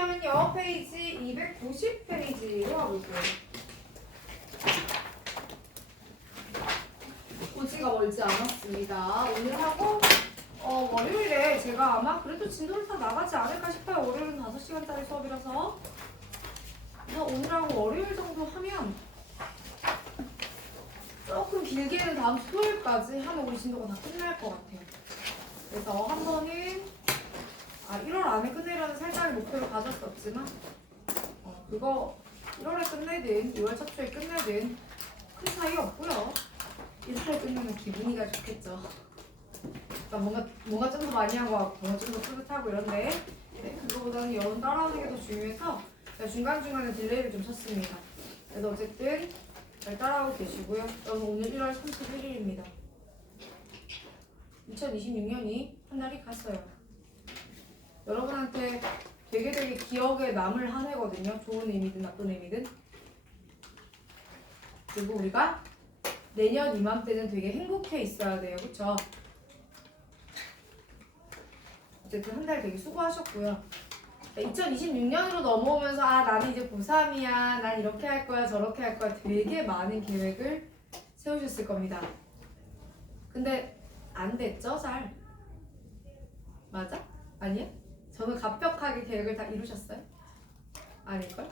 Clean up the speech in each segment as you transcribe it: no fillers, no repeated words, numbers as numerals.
페이지냐면요. 페이지 290페이지로 가볼게요. 고지가 멀지 않았습니다. 오늘 하고 월요일에 제가 아마 그래도 진도를 다 나가지 않을까 싶어요. 월요일은 5시간짜리 수업이라서 오늘하고 월요일 정도 하면 조금 길게는 다음 주 토요일까지 하면 우리 진도가 다 끝날 것 같아요. 그래서 한 번은 1월 안에 끝내려는 살짝의 목표를 가졌었지만 그거 1월에 끝내든 2월 첫 주에 끝내든 큰 차이 없고요. 1월에 끝내면 기분이가 좋겠죠. 그러니까 뭔가 좀 더 많이 하고 뭔가 좀 더 뿌듯하고 이런데 그거보다는 여론 따라오는 게 더 중요해서 제가 중간중간에 딜레이를 좀 쳤습니다. 그래서 어쨌든 잘 따라오고 계시고요. 여러분 오늘 1월 31일입니다. 2026년이 한 달이 갔어요. 여러분한테 되게 기억에 남을 한 해거든요. 좋은 의미든 나쁜 의미든. 그리고 우리가 내년 이맘때는 되게 행복해 있어야 돼요. 그쵸? 어쨌든 한 달 되게 수고하셨고요. 2026년으로 넘어오면서 나는 이제 고3이야. 난 이렇게 할 거야. 저렇게 할 거야. 되게 많은 계획을 세우셨을 겁니다. 근데 안 됐죠? 잘? 맞아? 아니야? 저는 갑벽하게 계획을 다 이루셨어요? 아닐걸?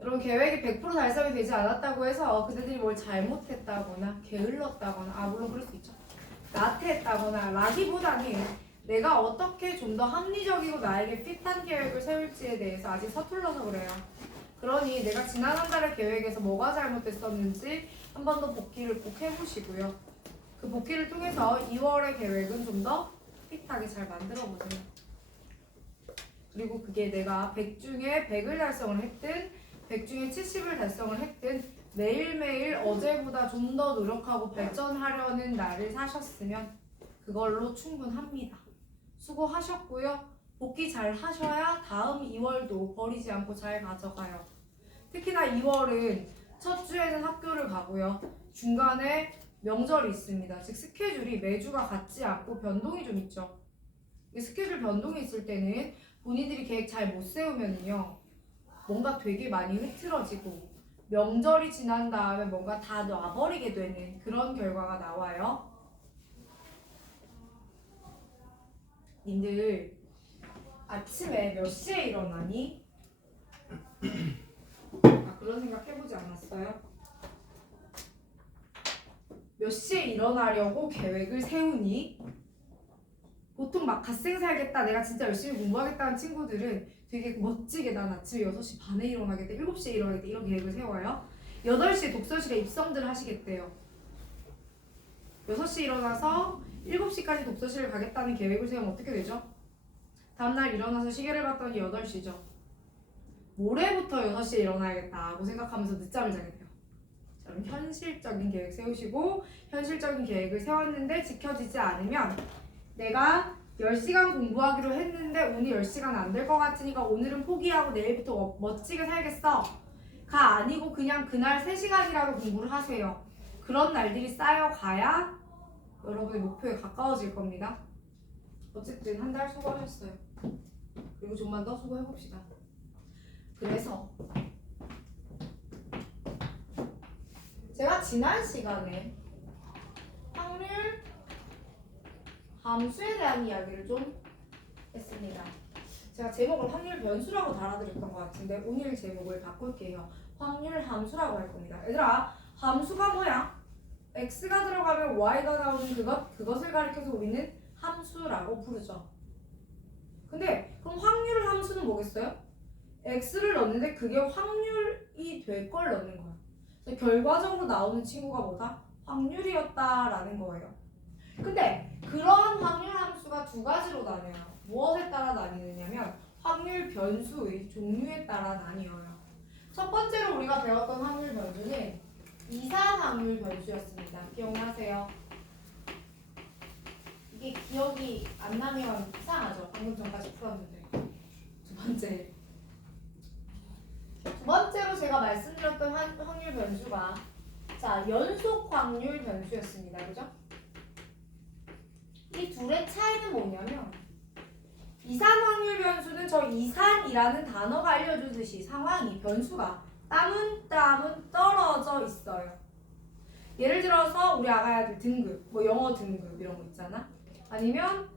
여러분 계획이 100% 달성이 되지 않았다고 해서 그들이 뭘 잘못했다거나 게을렀다거나 물론 그럴 수 있죠. 나태했다거나 라기보다는 내가 어떻게 좀 더 합리적이고 나에게 핏한 계획을 세울지에 대해서 아직 서툴러서 그래요. 그러니 내가 지난 한 달의 계획에서 뭐가 잘못됐었는지 한 번 더 복기를 꼭 해보시고요. 그 복기를 통해서 2월의 계획은 좀 더 핏하게 잘 만들어보세요. 그리고 그게 내가 100 중에 100을 달성을 했든 100 중에 70을 달성을 했든 매일매일 어제보다 좀 더 노력하고 발전하려는 날을 사셨으면 그걸로 충분합니다. 수고하셨고요. 복귀 잘 하셔야 다음 2월도 버리지 않고 잘 가져가요. 특히나 2월은 첫 주에는 학교를 가고요. 중간에 명절이 있습니다. 즉 스케줄이 매주가 같지 않고 변동이 좀 있죠. 스케줄 변동이 있을 때는 본인들이 계획 잘 못 세우면요. 뭔가 되게 많이 흐트러지고 명절이 지난 다음에 뭔가 다 놔버리게 되는 그런 결과가 나와요. 님들 아침에 몇 시에 일어나니? 그런 생각 해보지 않았어요? 몇 시에 일어나려고 계획을 세우니? 보통 막 갓생 살겠다, 내가 진짜 열심히 공부하겠다는 친구들은 되게 멋지게 난 아침에 6시 반에 일어나겠다, 7시에 일어나겠다 이런 계획을 세워요. 8시에 독서실에 입성들 하시겠대요. 6시에 일어나서 7시까지 독서실을 가겠다는 계획을 세우면 어떻게 되죠? 다음날 일어나서 시계를 봤더니 8시죠. 모레부터 6시에 일어나야겠다고 생각하면서 늦잠을 자게 돼요. 그럼 현실적인 계획 세우시고 현실적인 계획을 세웠는데 지켜지지 않으면 내가 10시간 공부하기로 했는데 오늘 10시간 안 될 것 같으니까 오늘은 포기하고 내일부터 멋지게 살겠어 가 아니고 그냥 그날 3시간이라도 공부를 하세요. 그런 날들이 쌓여가야 여러분의 목표에 가까워질 겁니다. 어쨌든 한 달 수고하셨어요. 그리고 좀만 더 수고해봅시다. 그래서 제가 지난 시간에 확률 함수에 대한 이야기를 좀 했습니다. 제가 제목을 확률 변수라고 달아드렸던 것 같은데 오늘 제목을 바꿀게요. 확률 함수라고 할 겁니다. 얘들아, 함수가 뭐야? x가 들어가면 y가 나오는 그것을 가리켜서 우리는 함수라고 부르죠. 근데 그럼 확률 함수는 뭐겠어요? x를 넣는데 그게 확률이 될 걸 넣는 거야. 그래서 결과적으로 나오는 친구가 뭐다? 확률이었다라는 거예요. 근데 그런 확률 함수가 두 가지로 나뉘어요. 무엇에 따라 나뉘느냐면 확률 변수의 종류에 따라 나뉘어요. 첫 번째로 우리가 배웠던 확률 변수는 이산 확률 변수였습니다. 기억나세요? 이게 기억이 안 나면 이상하죠. 방금 전까지 풀었는데. 두 번째로 제가 말씀드렸던 확률 변수가 연속 확률 변수였습니다. 그죠? 이 둘의 차이는 뭐냐면 이산 확률 변수는 저 이산이라는 단어가 알려주듯이 상황이 변수가 따문따문 떨어져 있어요. 예를 들어서 우리 아가야들 등급, 뭐 영어 등급 이런 거 있잖아. 아니면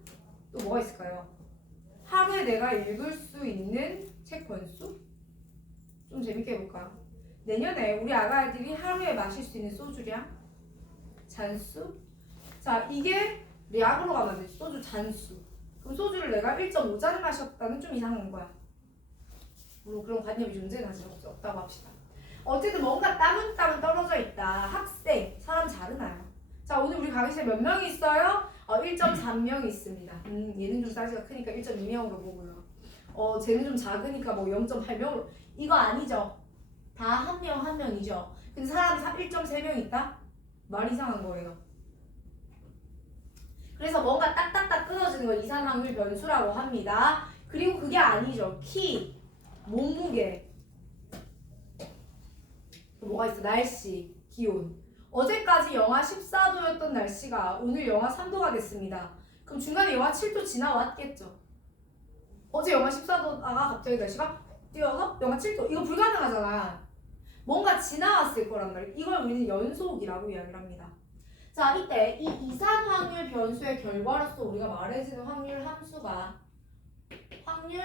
또 뭐가 있을까요? 하루에 내가 읽을 수 있는 책 권수? 좀 재밌게 해볼까요? 내년에 우리 아가들이 하루에 마실 수 있는 소주량? 잔수? 자, 이게 약으로 가면 안 돼. 소주 잔수. 그럼 소주를 내가 1.5잔을 마셨다는 좀 이상한 거야. 물론 그런 관념이 존재는 아직 없다고 합시다. 어쨌든 뭔가 따문따문 떨어져 있다. 학생, 사람 자르나요? 자, 오늘 우리 강의실에 몇 명이 있어요? 1.3명이 있습니다. 얘는 좀 사이즈가 크니까 1.2명으로 보고요. 쟤는 좀 작으니까 뭐 0.8명으로. 이거 아니죠? 다 한 명 한 명이죠. 근데 사람이 1.3명 있다? 말 이상한 거예요. 그래서 뭔가 딱딱딱 끊어지는 걸 이산 확률 변수라고 합니다. 그리고 그게 아니죠. 키, 몸무게, 뭐가 있어? 날씨, 기온. 어제까지 영하 14도였던 날씨가 오늘 영하 3도가 됐습니다. 그럼 중간에 영하 7도 지나왔겠죠. 어제 영하 14도다가 갑자기 날씨가 뛰어서 영하 7도. 이거 불가능하잖아. 뭔가 지나왔을 거란 말이에요. 이걸 우리는 연속이라고 이야기를 합니다. 자, 이때 이 이산 확률 변수의 결과로서 우리가 말해주는 확률 함수가 확률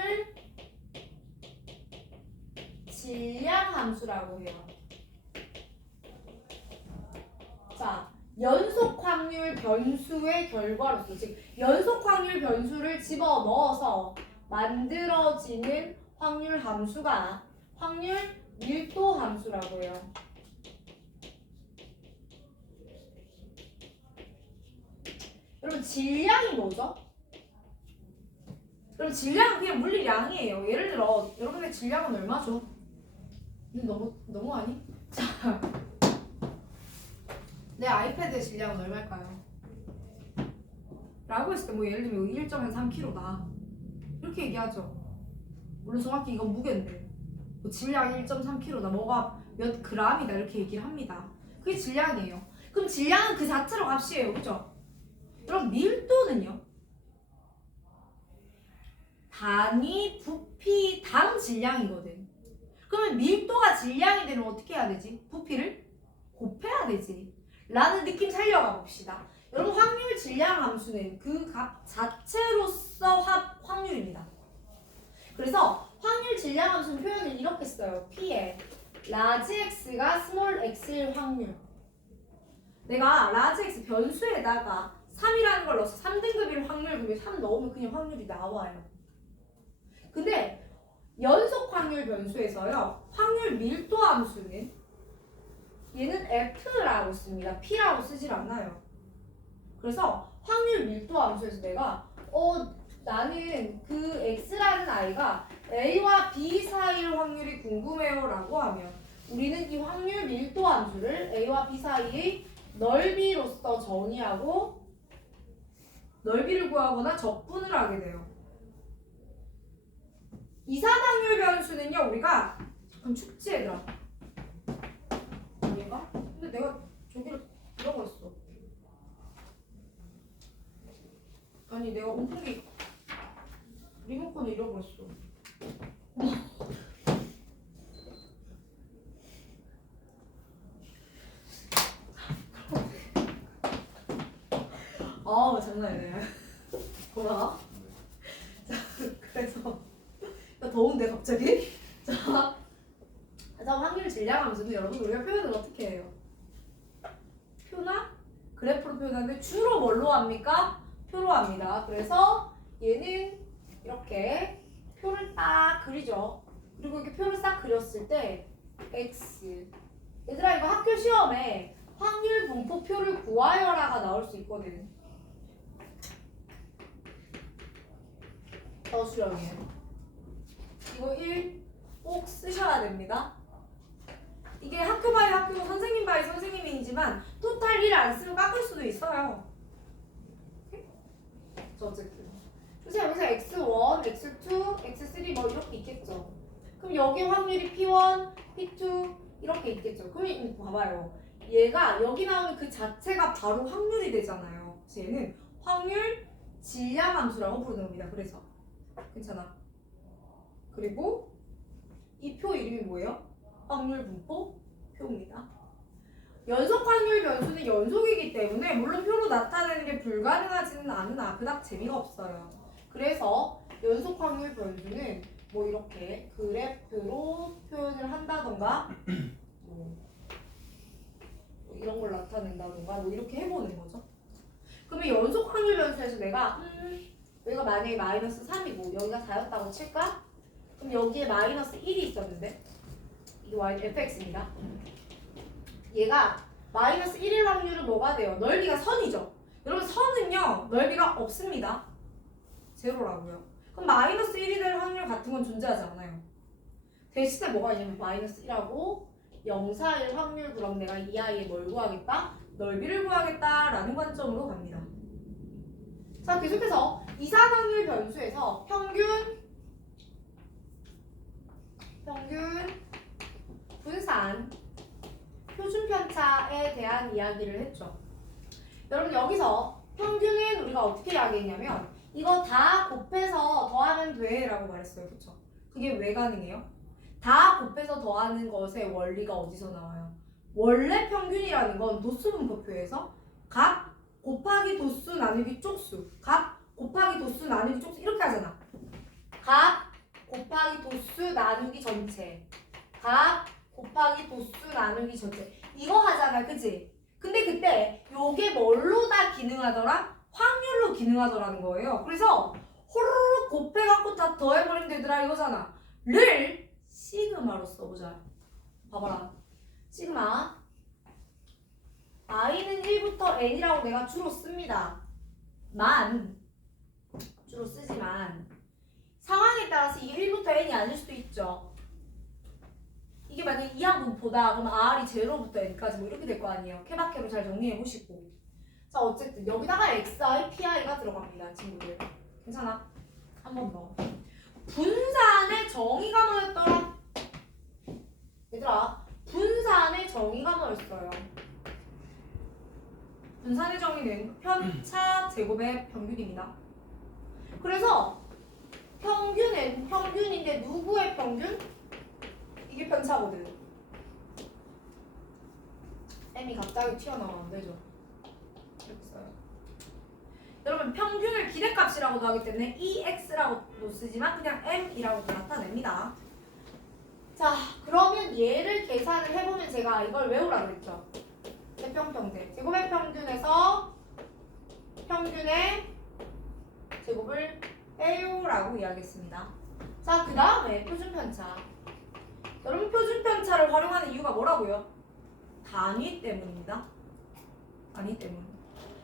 질량 함수라고 해요. 자, 연속 확률 변수의 결과로서, 즉 연속 확률 변수를 집어 넣어서 만들어지는 확률 함수가 확률 밀도 함수라고 해요. 여러분, 질량이 뭐죠? 여러분, 질량은 그냥 물리량이에요. 예를 들어 여러분의 질량은 얼마죠? 너무 아니? 자, 내 아이패드의 질량은 얼마일까요? 라고 했을 때 뭐 예를 들면 1.3kg다 이렇게 얘기하죠. 물론 정확히 이건 무게인데 뭐 질량 1.3kg다 뭐가 몇 g이다 이렇게 얘기를 합니다. 그게 질량이에요. 그럼 질량은 그 자체로 값이에요. 그죠? 여러분, 밀도는요? 단위 부피당 질량이거든. 그러면 밀도가 질량이 되면 어떻게 해야 되지? 부피를 곱해야 되지 라는 느낌 살려가 봅시다. 여러분, 확률 질량 함수는 그 값 자체로서 확률입니다. 그래서 확률 질량 함수는 표현을 이렇게 써요. P에 라지 x가 스몰 x일 확률. 내가 라지 x 변수에다가 3이라는 걸 넣어서 3등급일 확률, 그게 3 넣으면 그냥 확률이 나와요. 근데 연속 확률 변수에서요, 확률 밀도 함수는 얘는 F라고 씁니다. P라고 쓰질 않아요. 그래서 확률 밀도 함수에서 내가 나는 그 X라는 아이가 A와 B 사이의 확률이 궁금해요 라고 하면 우리는 이 확률 밀도 함수를 A와 B 사이의 넓이로서 정의하고 넓이를 구하거나 적분을 하게 돼요. 이산 확률 변수는요, 우리가 잠깐 춥지 얘들아? 얘가? 근데 내가 저기를 잃어버렸어. 아니, 내가 온풍기 리모컨을 잃어버렸어. 장난 아니네. 뭐라? 자, 그래서 더운데 갑자기? 자, 확률 질량 함수는 여러분 우리가 표현을 어떻게 해요? 표나 그래프로 표현하는데 주로 뭘로 합니까? 표로 합니다. 그래서 얘는 이렇게 표를 딱 그리죠. 그리고 이렇게 표를 싹 그렸을 때 x, 얘들아 이거 학교 시험에 확률 분포표를 구하여라가 나올 수 있거든. 수령이에요. 이거 1 꼭 쓰셔야 됩니다. 이게 학교 바이 학교, 선생님 바이 선생님이지만 토탈 1을 안 쓰면 깎을 수도 있어요. 어쨌든 그래서 여기서 x1, x2, x3 뭐 이렇게 있겠죠. 그럼 여기 확률이 p1, p2 이렇게 있겠죠. 그럼 봐봐요. 얘가 여기 나오는 그 자체가 바로 확률이 되잖아요. 그래서 얘는 확률 질량 함수라고 부르는 겁니다. 그래서 괜찮아. 그리고 이 표 이름이 뭐예요? 확률 분포 표입니다. 연속 확률 변수는 연속이기 때문에 물론 표로 나타내는 게 불가능하지는 않으나 그닥 재미가 없어요. 그래서 연속 확률 변수는 뭐 이렇게 그래프로 표현을 한다던가 뭐 이런 걸 나타낸다던가 뭐 이렇게 해보는 거죠. 그러면 연속 확률 변수에서 내가 만약에 마이너스 3이고 여기가 4였다고 칠까? 그럼 여기에 마이너스 1이 있었는데 이게 fx입니다. 얘가 마이너스 1일 확률은 뭐가 돼요? 넓이가 선이죠. 여러분 선은요 넓이가 없습니다. 제로라고요. 그럼 마이너스 1이 될 확률 같은 건 존재하지 않아요. 대신에 뭐가 있냐면 마이너스 1하고 0,4일 확률. 그럼 내가 이 아이의 뭘 구하겠다? 넓이를 구하겠다라는 관점으로 갑니다. 자, 계속해서 이상 확률 변수에서 평균 분산 표준 편차에 대한 이야기를 했죠. 여러분 여기서 평균은 우리가 어떻게 이야기했냐면 이거 다 곱해서 더하면 돼 라고 말했어요. 그쵸? 그게 왜 가능해요? 다 곱해서 더하는 것의 원리가 어디서 나와요? 원래 평균이라는 건 도수분포표에서 각 곱하기 도수 나누기 쪽수, 각 곱하기 도수 나누기 쪽수 이렇게 하잖아. 각 곱하기 도수 나누기 전체, 각 곱하기 도수 나누기 전체 이거 하잖아, 그치? 근데 그때 요게 뭘로 다 기능하더라? 확률로 기능하더라는 거예요. 그래서 호로록 곱해갖고 다 더해버리면 되더라 이거잖아. 를 시그마로 써보자. 봐봐라. 시그마 i는 1부터 n이라고 내가 주로 씁니다. 주로 쓰지만 상황에 따라서 이게 1부터 n이 아닐 수도 있죠. 이게 만약에 이항분포다 그러면 r이 0부터 n까지 뭐 이렇게 될 거 아니에요. 케바케로 잘 정리해 보시고. 자 어쨌든 여기다가 xi, pi가 들어갑니다. 친구들 괜찮아? 한 번 더. 분산의 정의가 뭐였더라? 얘들아 분산의 정의가 뭐였어요? 분산의 정의는 편차 제곱의 평균입니다. 그래서 평균은 평균인데 누구의 평균? 이게 편차거든. m이 갑자기 튀어나오면 안 되죠. 이렇게 써요. 여러분 평균을 기대값이라고도 하기 때문에 ex라고도 쓰지만 그냥 m이라고 나타냅니다. 자 그러면 얘를 계산을 해보면 제가 이걸 외우라고 했죠. 대평평제 제곱의 평균에서 평균의 제곱을 빼요라고 이야기했습니다. 자 그 다음에 표준편차. 여러분 표준편차를 활용하는 이유가 뭐라고요? 단위 때문입니다. 단위 때문.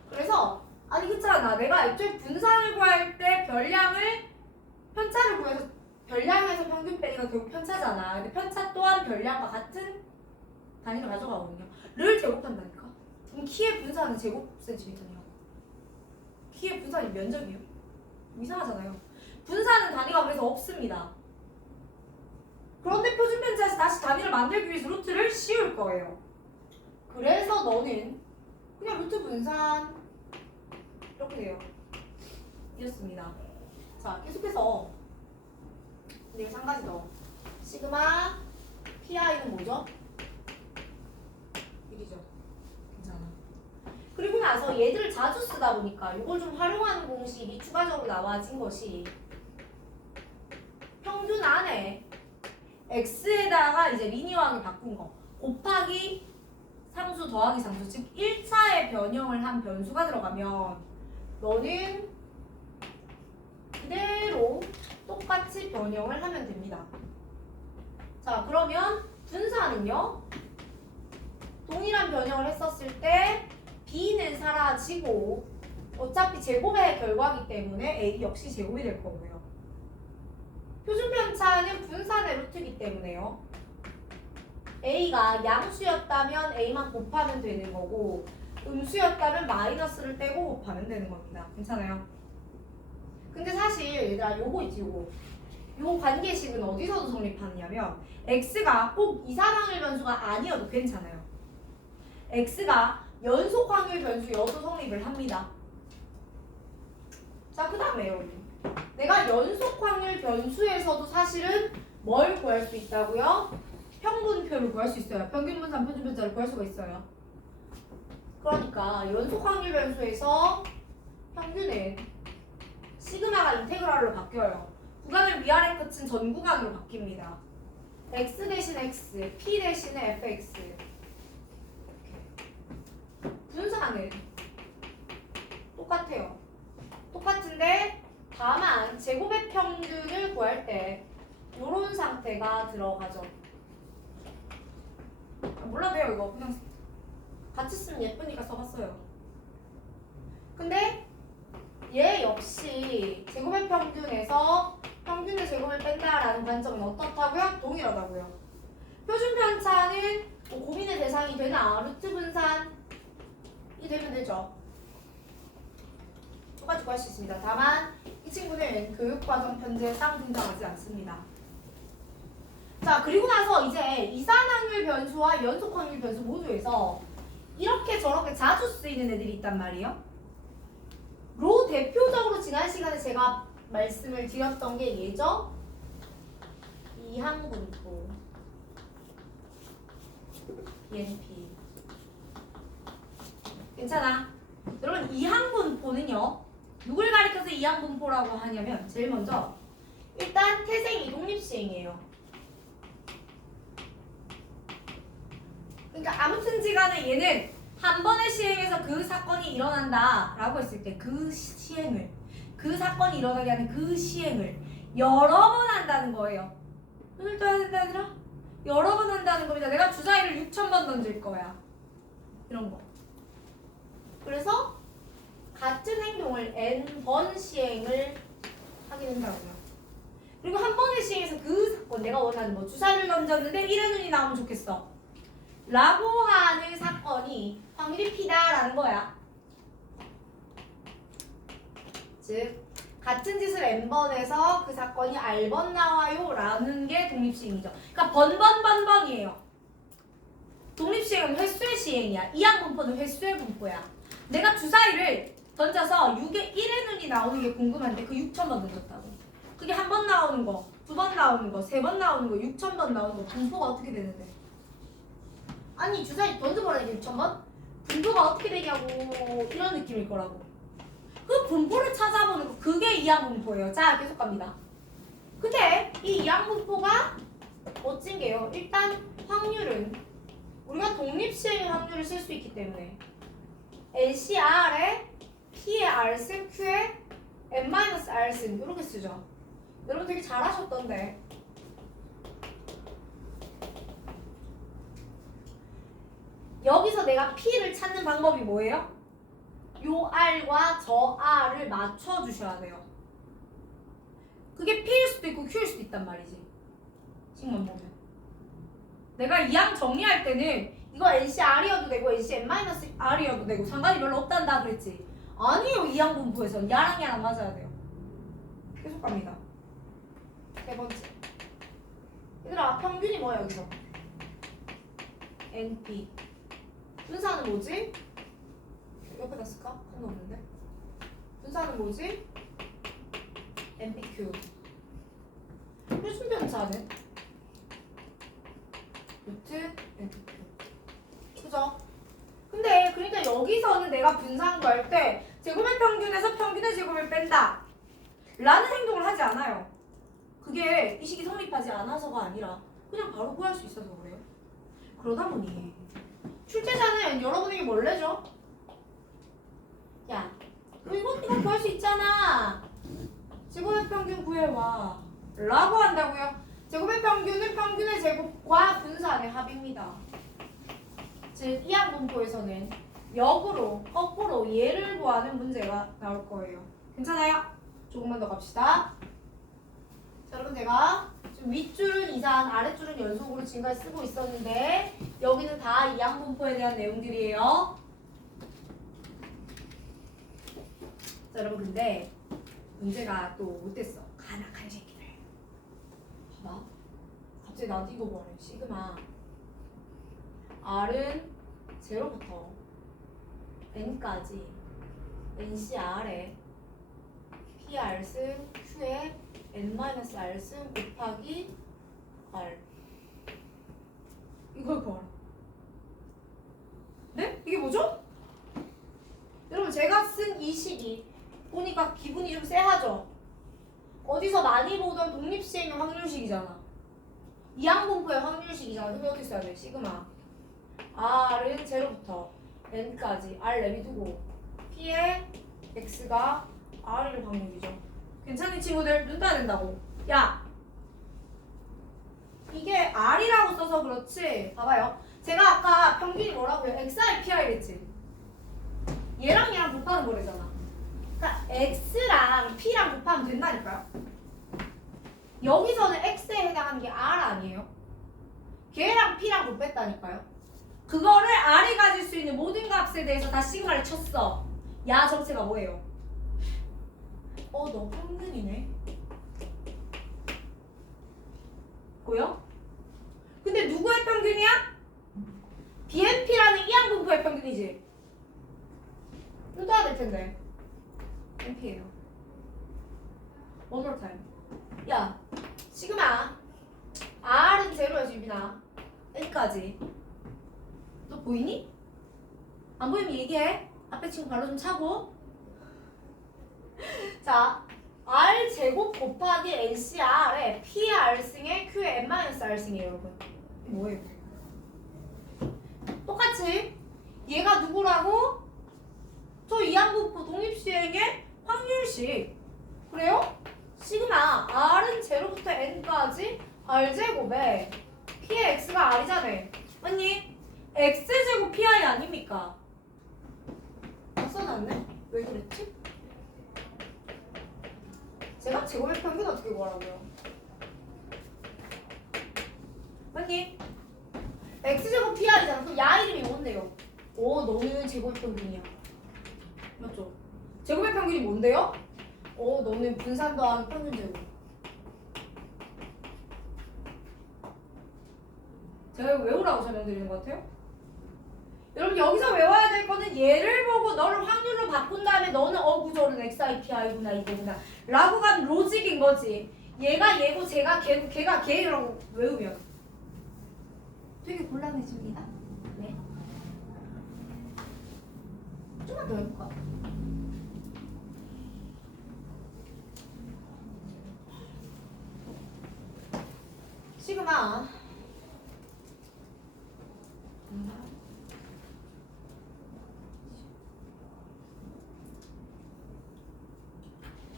그래서 아니 그렇잖아. 내가 애초에 분산을 구할 때 편차를 구해서 별량에서 평균 빼기가 결국 편차잖아. 근데 편차 또한 별량과 같은 단위를 가져가거든요. 를 제곱한다니까. 그럼 키의 분산은 제곱 센티미터냐? 키의 분산이 면적이에요? 이상하잖아요. 분산은 단위가 그래서 없습니다. 그런데 표준편차에서 다시 단위를 만들기 위해서 루트를 씌울 거예요. 그래서 너는 그냥 루트 분산 이렇게 돼요. 이렇습니다. 자 계속해서 여기서 한 가지 더. 시그마 pi는 뭐죠? 1이죠. 괜찮아. 그리고 나서 얘들을 자주 쓰다 보니까 이걸 좀 활용하는 공식이 추가적으로 나와진 것이 평균 안에 x에다가 이제 리니어하게 바꾼 거 곱하기 상수 더하기 상수 즉 1차의 변형을 한 변수가 들어가면 너는 그대로 똑같이 변형을 하면 됩니다. 자 그러면 분산은요 동일한 변형을 했었을 때 b는 사라지고 어차피 제곱의 결과이기 때문에 a 역시 제곱이 될 거고요. 표준편차는 분산의 루트이기 때문에요. a가 양수였다면 a만 곱하면 되는 거고 음수였다면 마이너스를 떼고 곱하면 되는 겁니다. 괜찮아요? 근데 사실 얘들아 요거 있지 요거 관계식은 어디서도 성립하느냐면 x가 꼭 이상확률 변수가 아니어도 괜찮아요. x가 연속 확률 변수여도 성립을 합니다. 자 그 다음에 여러분 내가 연속 확률 변수에서도 사실은 뭘 구할 수 있다고요? 평분표를 구할 수 있어요. 평균 분산, 표준 분자를 구할 수가 있어요. 그러니까 연속 확률 변수에서 평균은 시그마가 인테그랄로 바뀌어요. 구간을 위아래 끝은 전 구간으로 바뀝니다. x 대신 x, p 대신에 fx. 분산은 똑같아요. 똑같은데 다만 제곱의 평균을 구할 때 이런 상태가 들어가죠. 몰라도 돼요. 이거 그냥 같이 쓰면 예쁘니까 써봤어요. 근데 얘 역시 제곱의 평균에서 평균의 제곱을 뺀다라는 관점은 어떻다고요? 동일하다고요. 표준 편차는 뭐 고민의 대상이 되나? 루트 분산이 되면 되죠. 똑같이 구할 수 있습니다. 다만 이 친구는 교육과정 편제상 등장하지 않습니다. 자, 그리고 나서 이제 이산확률 변수와 연속확률 변수 모두에서 이렇게 저렇게 자주 쓰이는 애들이 있단 말이에요. 로 대표적으로 지난 시간에 제가 말씀을 드렸던 게 얘죠. 이항분포 ENP. 괜찮아. 여러분 이항분포는요, 누굴 가리켜서 이항분포라고 하냐면 제일 먼저 일단 태생이 독립시행이에요. 그러니까 아무튼지간에 얘는 한 번의 시행에서 그 사건이 일어난다 라고 했을 때 그 시행을, 그 사건이 일어나게 하는 그 시행을 여러 번 한다는 거예요. 눈을 떠야 된다 아니라 여러 번 한다는 겁니다. 내가 주사위를 6,000번 던질 거야. 이런 거. 그래서 같은 행동을 n번 시행을 하게 된다고요. 그리고 한 번의 시행에서 그 사건, 내가 원하는 뭐 주사위를 던졌는데 1의 눈이 나오면 좋겠어 라고 하는 사건이 확률이 P다라는 거야. 즉 같은 짓을 n번에서 그 사건이 r번 나와요 라는 게 독립시행이죠. 그러니까 번번번번이에요. 독립시행은 횟수의 시행이야. 이항분포는 횟수의 분포야. 내가 주사위를 던져서 6에 1의 눈이 나오는 게 궁금한데 그 6,000번 던졌다고. 그게 한 번 나오는 거, 두 번 나오는 거, 세 번 나오는 거, 6,000번 나오는 거 분포가 어떻게 되는데? 아니 주사위 던져버리게 6,000번? 분포가 어떻게 되냐고 이런 느낌일 거라고. 그 분포를 찾아보는 거, 그게 이항분포예요. 자, 계속 갑니다. 근데 이 이항분포가 멋진 게요. 일단 확률은 우리가 독립시행의 확률을 쓸 수 있기 때문에 LCR에 P의 R승, Q의 N-R승 이렇게 쓰죠. 여러분 되게 잘하셨던데. 여기서 내가 P를 찾는 방법이 뭐예요? 요 R과 저 R을 맞춰주셔야 돼요. 그게 P일 수도 있고 Q일 수도 있단 말이지. 식만 보면. 내가 이항 정리할 때는 이거 NCR이어도 되고 NCN-R이어도 되고 상관이 별로 없단다 그랬지. 아니에요. 이항 분포에서는 야랑 야랑 맞아야 돼요. 계속 갑니다. 세 번째. 얘들아 평균이 뭐야 여기서? NP. 분산은 뭐지? 옆에다 쓸까? 상관없는데. 분산은 뭐지? NPQ. 표준 편차는? 루트 NPQ. 그죠? 근데 그러니까 여기서는 내가 분산 구할 때 제곱의 평균에서 평균의 제곱을 뺀다 라는 행동을 하지 않아요. 그게 이 식이 성립하지 않아서가 아니라 그냥 바로 구할 수 있어서 그래요. 그러다 보니 출제자는 여러분에게 뭘 내죠? 야, 이거 구할 수 있잖아. 제곱의 평균 구해와 라고 한다고요. 제곱의 평균은 평균의 제곱과 분산의 합입니다. 즉 이항분포에서는 역으로 거꾸로 얘를 구하는 문제가 나올 거예요. 괜찮아요? 조금만 더 갑시다. 자, 여러분 제가 지금 윗줄은 이산, 아랫줄은 연속으로 지금까지 쓰고 있었는데 여기는 다 이항분포에 대한 내용들이에요. 자, 여러분 근데 문제가 또 못됐어. 간악한 새끼들. 봐봐. 갑자기 나한테 이거 뭐래. 시그마 R은 0부터 N까지 NCR에 Pr승 Q에 N-R승 곱하기 R. 이걸 봐라. 네? 이게 뭐죠? 여러분 제가 쓴 이 식이 보니까 기분이 좀 쎄하죠? 어디서 많이 보던 독립시행의 확률식이잖아. 이항분포의 확률식이잖아. 그럼 어떻게 써야 돼? 시그마 R은 0부터 N까지 R 내비두고 P의 X가 R일 확률이죠. 괜찮니 친구들? 눈 떠야 된다고. 야! 이게 R이라고 써서 그렇지. 봐봐요. 제가 아까 평균이 뭐라고요? XI, PI랬지. 얘랑 얘랑 곱하는 거래잖아. 그러니까 X랑 P랑 곱하면 된다니까요. 여기서는 X에 해당하는 게 R 아니에요? 걔랑 P랑 곱했다니까요. 그거를 R이 가질 수 있는 모든 값에 대해서 다 시그마를 쳤어. 야 정체가 뭐예요? 너 평균이네. 보여? 근데 누구의 평균이야? BNP라는 이항분포의 평균이지. 눈 떠야 될 텐데. NP예요. One more time. 야, 시그마 R은 제로야 유빈아. N까지. 너 보이니? 안 보이면 얘기해. 앞에 친구 발로 좀 차고. 자, R 제곱 곱하기 NCR에 PR승에 Q에 N-R승이에요 여러분. 이게 뭐예요? 똑같이 얘가 누구라고? 저 이항분포 독립시행의 확률식. 그래요? 시그마 R은 0부터 N까지 R제곱에 P의 X가 R이잖아. 맞니? X제곱 PI 아닙니까? 써놨네? 왜 그랬지? 제가 제곱의 평균 어떻게 구하라고요? 맞니? X제곱 PR이잖아. 그럼 야 이름이 뭔데요? 너는 제곱의 평균이야. 맞죠? 제곱의 평균이 뭔데요? 너는 분산 더하기 평균 제곱. 제가 이거 외우라고 설명드리는 것 같아요? 여러분 여기서 외워야 될 거는 얘를 보고 너를 확률로 바꾼 다음에 너는 구조는 XIPI구나 이거구나 라고 간 로직인 거지. 얘가 얘고 걔가 걔라고 외우면 되게 곤란해집니다. 네. 좀만 더 해볼까? 시그마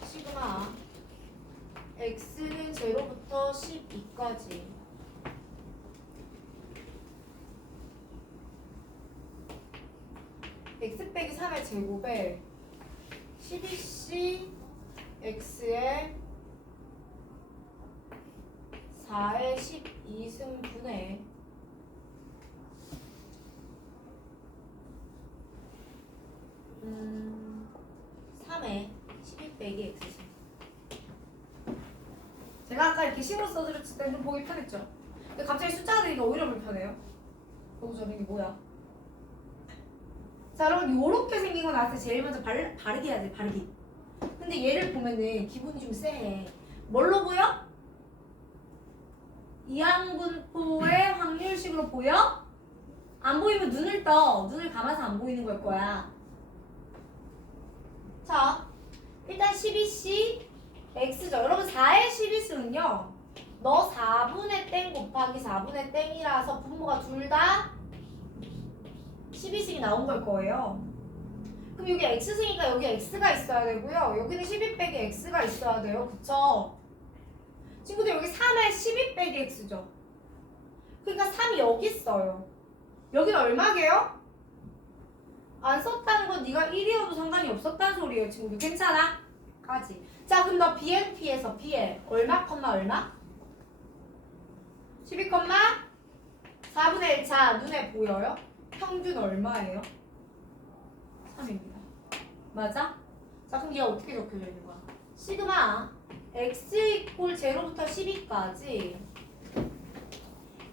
시그마 X는 0부터 12까지 X 빼기 3의 제곱에 12C X에 4의 12승분의 3의 12 빼기 X승. 제가 아까 이렇게 식으로 써드렸을 때 좀 보기 편했죠? 근데 갑자기 숫자가 되니까 오히려 불편해요. 저는 이게 뭐야? 자 여러분 요렇게 생긴 거 나한테 제일 먼저 바르기 해야 돼. 바르기. 근데 얘를 보면은 기분이 좀 쎄해. 뭘로 보여? 이항분포의 확률식으로 보여? 안 보이면 눈을 떠. 눈을 감아서 안 보이는 걸 거야. 자, 일단 12C X죠. 여러분 4의 12수는요. 너 4분의 땡 곱하기 4분의 땡이라서 분모가 둘 다 12씩이 나온 걸 거예요. 그럼 여기 X승이니까 여기 X가 있어야 되고요. 여기는 12 빼기 X가 있어야 돼요. 그쵸? 친구들 여기 3에 12 빼기 X죠. 그러니까 3이 여기 있어요. 여기는 얼마게요? 안 썼다는 건 네가 1이어도 상관이 없었다는 소리예요. 친구들 괜찮아? 까지. 자 그럼 너 BNP에서 BL 얼마 컴마 얼마? 12 컴마 4분의 1차 눈에 보여요? 평균 얼마예요? 3입니다. 맞아? 자 그럼 얘 어떻게 적혀져 있는 거야? 시그마 x 이퀄 0부터 12까지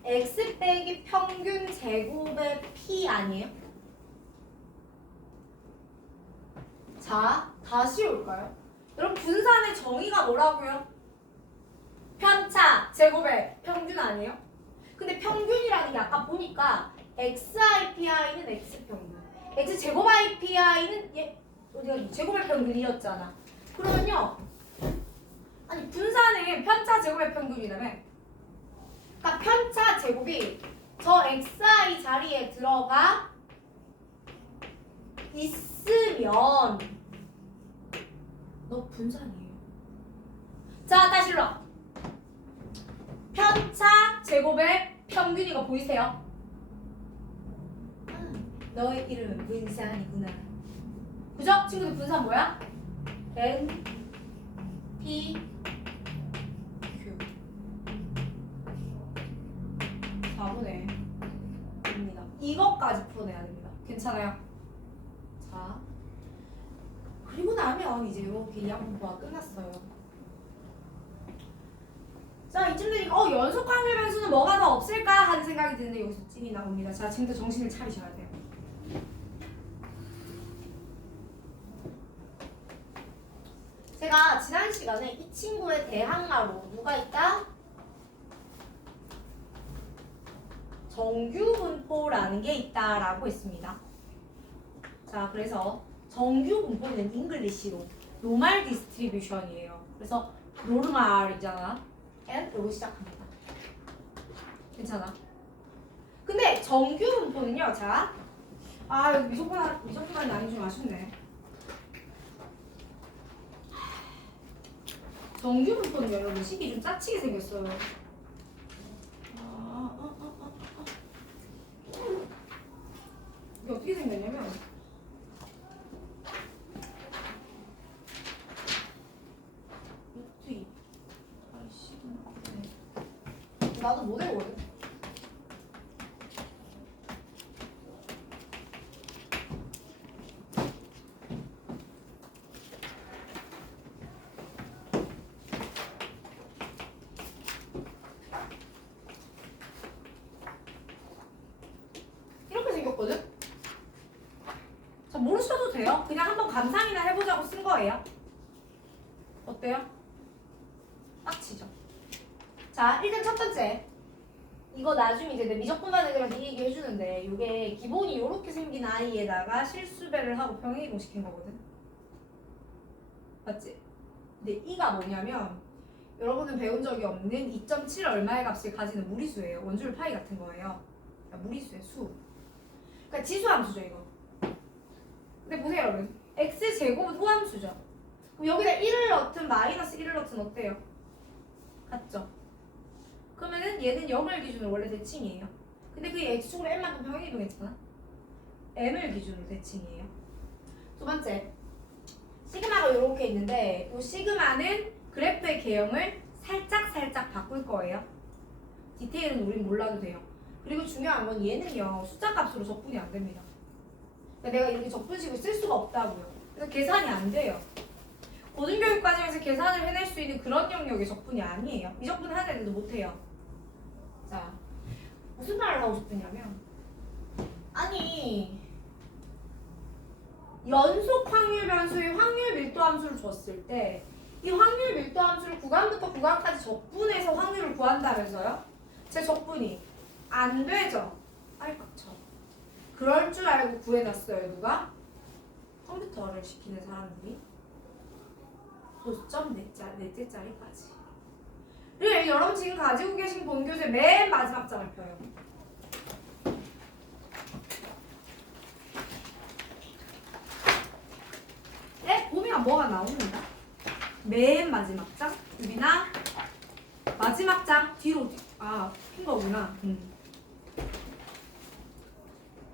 x 빼기 평균 제곱의 p 아니에요? 자 다시 올까요? 여러분 분산의 정의가 뭐라고요? 편차 제곱의 평균 아니에요? 근데 평균이라는 게 아까 보니까 XIPI는 X평균, X제곱 IPI는 어디가 제곱의 평균이었잖아. 그러면요, 아니 분산의 편차 제곱의 평균이라며. 그러니까 편차 제곱이 저 XI 자리에 들어가 있으면 너 분산이에요. 자, 다시 일로 와. 편차 제곱의 평균이가 보이세요? 너의 이름은 분산이구나. 그죠? 친구들 분산 뭐야? N, P, Q 4분의 1입니다. 이것까지 풀어내야 됩니다. 괜찮아요? 자, 그리고 나면 이제 요 계량 공부가 끝났어요. 자, 이쯤 되니까 연속 확률 변수는 뭐가 더 없을까 하는 생각이 드는데 여기서 찐이 나옵니다. 자, 지금부터 정신을 차리셔야 돼요. 제가 지난 시간에 이 친구의 대항마로 누가 있다? 정규분포라는 게 있다라고 했습니다. 자, 그래서 정규분포는 잉글리시로 노멀 디스트리뷰션이에요. 그래서 노르말이잖아. N으로 시작합니다. 괜찮아? 근데 정규분포는요, 자, 여기 미적분만이 아니 좀 아쉽네. 정규분포는 여러분 식이 좀 짜치게 생겼어요. 이게 어떻게 생겼냐면 나도 못 외우거든. 이렇게 생겼거든? 자, 모르셔도 돼요. 그냥 한번 감상이나 해보자고 쓴 거예요. 어때요? 빡치죠? 자, 일단 첫 번째. 이거 나중에 이제 내 미적분 애들한테 이 얘기 해주는데 이게 기본이 이렇게 생긴 아이에다가 실수배를 하고 평행이동시킨 거거든. 맞지? 근데 이가 뭐냐면 여러분은 배운 적이 없는 2.7 얼마의 값을 가지는 무리수예요. 원주율 파이 같은 거예요. 그러니까 무리수의 수. 그러니까 지수함수죠 이거. 근데 보세요 여러분. x제곱은 호함수죠. 그럼 여기다 1을 넣든 마이너스 1을 넣든 어때요? 같죠? 그러면은 얘는 0을 기준으로 원래 대칭이에요. 근데 그게 x축으로 m만큼 평행이동했잖아. m을 기준으로 대칭이에요. 두 번째, 시그마가 이렇게 있는데 이 시그마는 그래프의 개형을 살짝 바꿀 거예요. 디테일은 우린 몰라도 돼요. 그리고 중요한 건 얘는요 숫자 값으로 적분이 안 됩니다. 그러니까 내가 이렇게 적분식을 쓸 수가 없다고요. 그래서 계산이 안 돼요. 고등교육 과정에서 계산을 해낼 수 있는 그런 영역의 적분이 아니에요. 미적분 하는 애들도 못해요. 자, 무슨 말을 하고 싶으냐면 아니 연속 확률 변수의 확률 밀도 함수를 줬을 때 이 확률 밀도 함수를 구간부터 구간까지 적분해서 확률을 구한다면서요? 제 적분이 안 되죠? 알깍쳐. 그럴 줄 알고 구해놨어요. 누가? 컴퓨터를 시키는 사람들이 5.4째짜리까지. 그리고 여러분 지금 가지고 계신 본교재 맨 마지막 장을 펴요. 네? 보면 뭐가 나옵니다. 맨 마지막 장? 유빈아 마지막 장 뒤로 핀 거구나.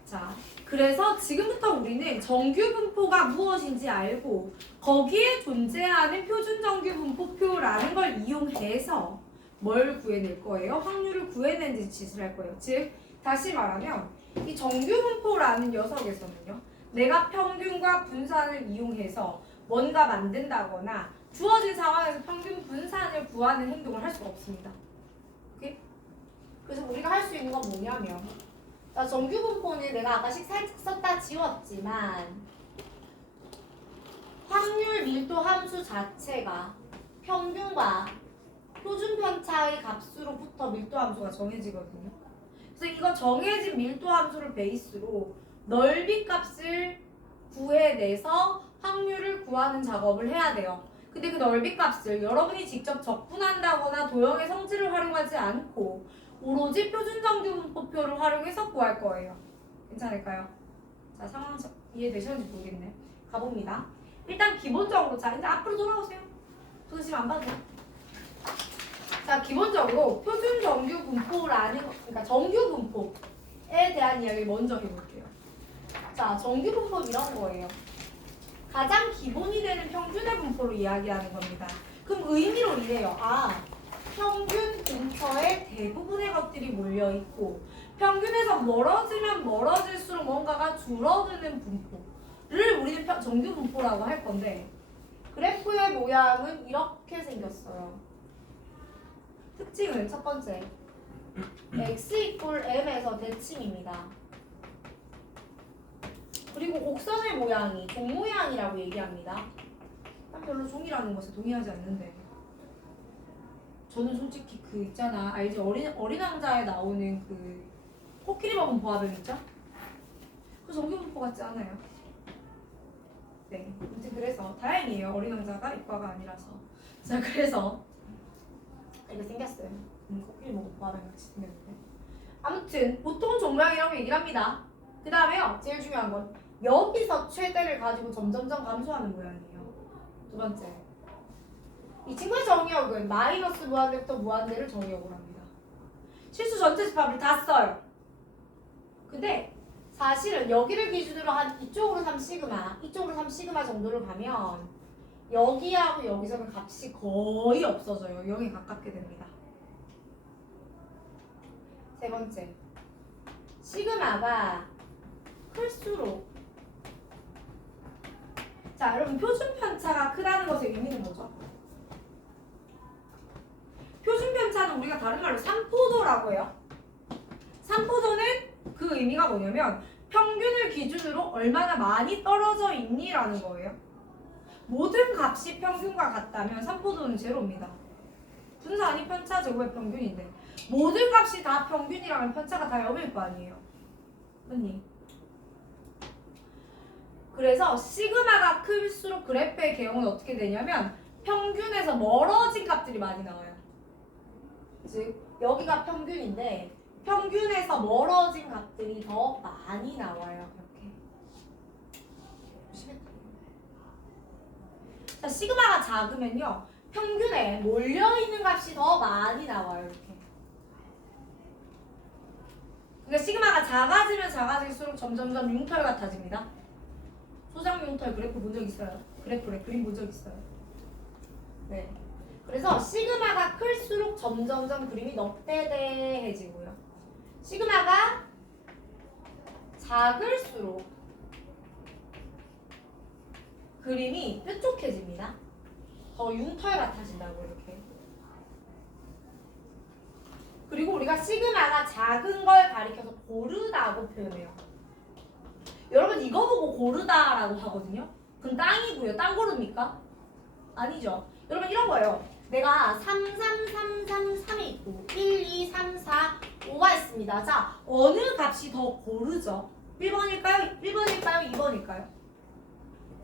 자, 그래서 지금부터 우리는 정규분포가 무엇인지 알고 거기에 존재하는 표준정규분포표라는 걸 이용해서 뭘 구해낼 거예요? 확률을 구해내는 짓을 할 거예요. 즉, 다시 말하면 이 정규분포라는 녀석에서는요. 내가 평균과 분산을 이용해서 뭔가 만든다거나 주어진 상황에서 평균 분산을 구하는 행동을 할 수가 없습니다. 오케이? 그래서 우리가 할 수 있는 건 뭐냐면 정규분포는 내가 아까 살짝 썼다 지웠지만 확률 밀도 밀도 함수 자체가 평균과 표준 편차의 값으로부터 밀도 함수가 정해지거든요. 그래서 이거 정해진 밀도 함수를 베이스로 넓이 값을 구해내서 확률을 구하는 작업을 해야 돼요. 근데 그 넓이 값을 여러분이 직접 적분한다거나 도형의 성질을 활용하지 않고 오로지 표준정규분포표를 활용해서 구할 거예요. 괜찮을까요? 자, 상황 이해되셨는지 모르겠네. 가봅니다. 일단 기본적으로, 자, 이제 앞으로 돌아오세요. 저도 지금 안 봐도 돼요. 자, 기본적으로 표준정규분포라는, 그러니까 정규분포에 대한 이야기를 먼저 해볼게요. 자, 정규분포는 이런 거예요. 가장 기본이 되는 평균의 분포로 이야기하는 겁니다. 그럼 의미로 이래요. 아, 평균 근처에 대부분의 것들이 몰려있고 평균에서 멀어지면 멀어질수록 뭔가가 줄어드는 분포를 우리는 정규분포라고 할 건데 그래프의 모양은 이렇게 생겼어요. 특징은 첫 번째, x 이퀄 m에서 대칭입니다. 그리고 곡선의 모양이 종 모양이라고 얘기합니다. 난 별로 종이라는 것에 동의하지 않는데 저는 솔직히 그 있잖아, 알지? 어린 왕자에 나오는 그 코끼리 먹은 보아뱀 있죠? 그 정규분포 같지 않아요? 네, 아무튼 그래서 다행이에요. 어린 왕자가 이과가 아니라서. 자, 그래서 이렇게 생겼어요. 코끼리 먹은 보아뱀 같이 생겼는데 아무튼 보통 종 모양이라고 얘기를 합니다. 그 다음에요, 제일 중요한 건 여기서 최대를 가지고 점점점 감소하는 모양이에요. 두 번째, 이 친구의 정의역은 마이너스 무한대부터 무한대를 정의역으로 합니다. 실수 전체 집합을 다 써요. 근데 사실은 여기를 기준으로 한 이쪽으로 3시그마, 이쪽으로 3시그마 정도를 가면 여기하고 여기서는 값이 거의 없어져요. 0에 가깝게 됩니다. 세 번째, 시그마가 클수록, 자, 여러분 표준 편차가 크다는 것의 의미는 뭐죠? 표준 편차는 우리가 다른 말로 산포도라고 해요. 산포도는 그 의미가 뭐냐면 평균을 기준으로 얼마나 많이 떨어져 있니라는 거예요. 모든 값이 평균과 같다면 산포도는 제로입니다. 분수 아닌 편차 제곱의 평균인데 모든 값이 다 평균이라면 편차가 다 0일 거 아니에요. 맞니? 그래서 시그마가 클수록 그래프의 개형은 어떻게 되냐면 평균에서 멀어진 값들이 많이 나와요. 즉 여기가 평균인데 평균에서 멀어진 값들이 더 많이 나와요. 이렇게. 자, 시그마가 작으면요 평균에 몰려있는 값이 더 많이 나와요. 이렇게. 그러니까 시그마가 작아지면 작아질수록 점점점 융털 같아집니다. 소장 융털 그래프 본 적 있어요? 그래프래 그림 본 적 있어요? 네. 그래서 시그마가 클수록 점점점 그림이 넙대대해지고요. 시그마가 작을수록 그림이 뾰족해집니다. 더 융털 같아진다고 이렇게. 그리고 우리가 시그마가 작은 걸 가리켜서 고르다고 표현해요. 여러분 이거 보고 고르다라고 하거든요. 그럼 땅이고요. 땅 고릅니까? 아니죠. 여러분 이런 거예요. 내가 3, 3, 3, 3, 3이 있고 1, 2, 3, 4, 5가 있습니다. 자, 어느 값이 더 고르죠? 1번일까요? 1번일까요? 2번일까요?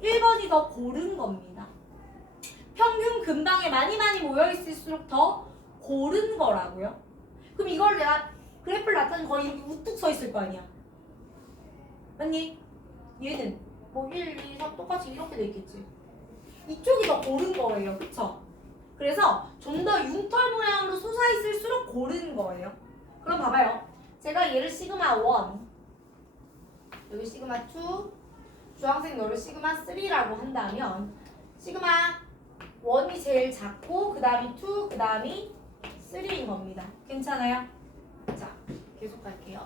1번이 더 고른 겁니다. 평균 근방에 많이 모여있을수록 더 고른 거라고요. 그럼 이걸 내가 그래프를 나타내면 거의 이렇게 우뚝 서 있을 거 아니야. 맞니? 얘는 뭐 1, 2, 3 똑같이 이렇게 돼 있겠지. 이쪽이 더 고른 거예요. 그쵸? 그래서 좀 더 융털 모양으로 솟아있을수록 고른 거예요. 그럼 봐봐요. 제가 얘를 시그마 1, 여기 시그마 2, 주황색 너를 시그마 3라고 한다면 시그마 1이 제일 작고 그 다음이 2, 그 다음이 3인 겁니다. 괜찮아요? 자, 계속 갈게요.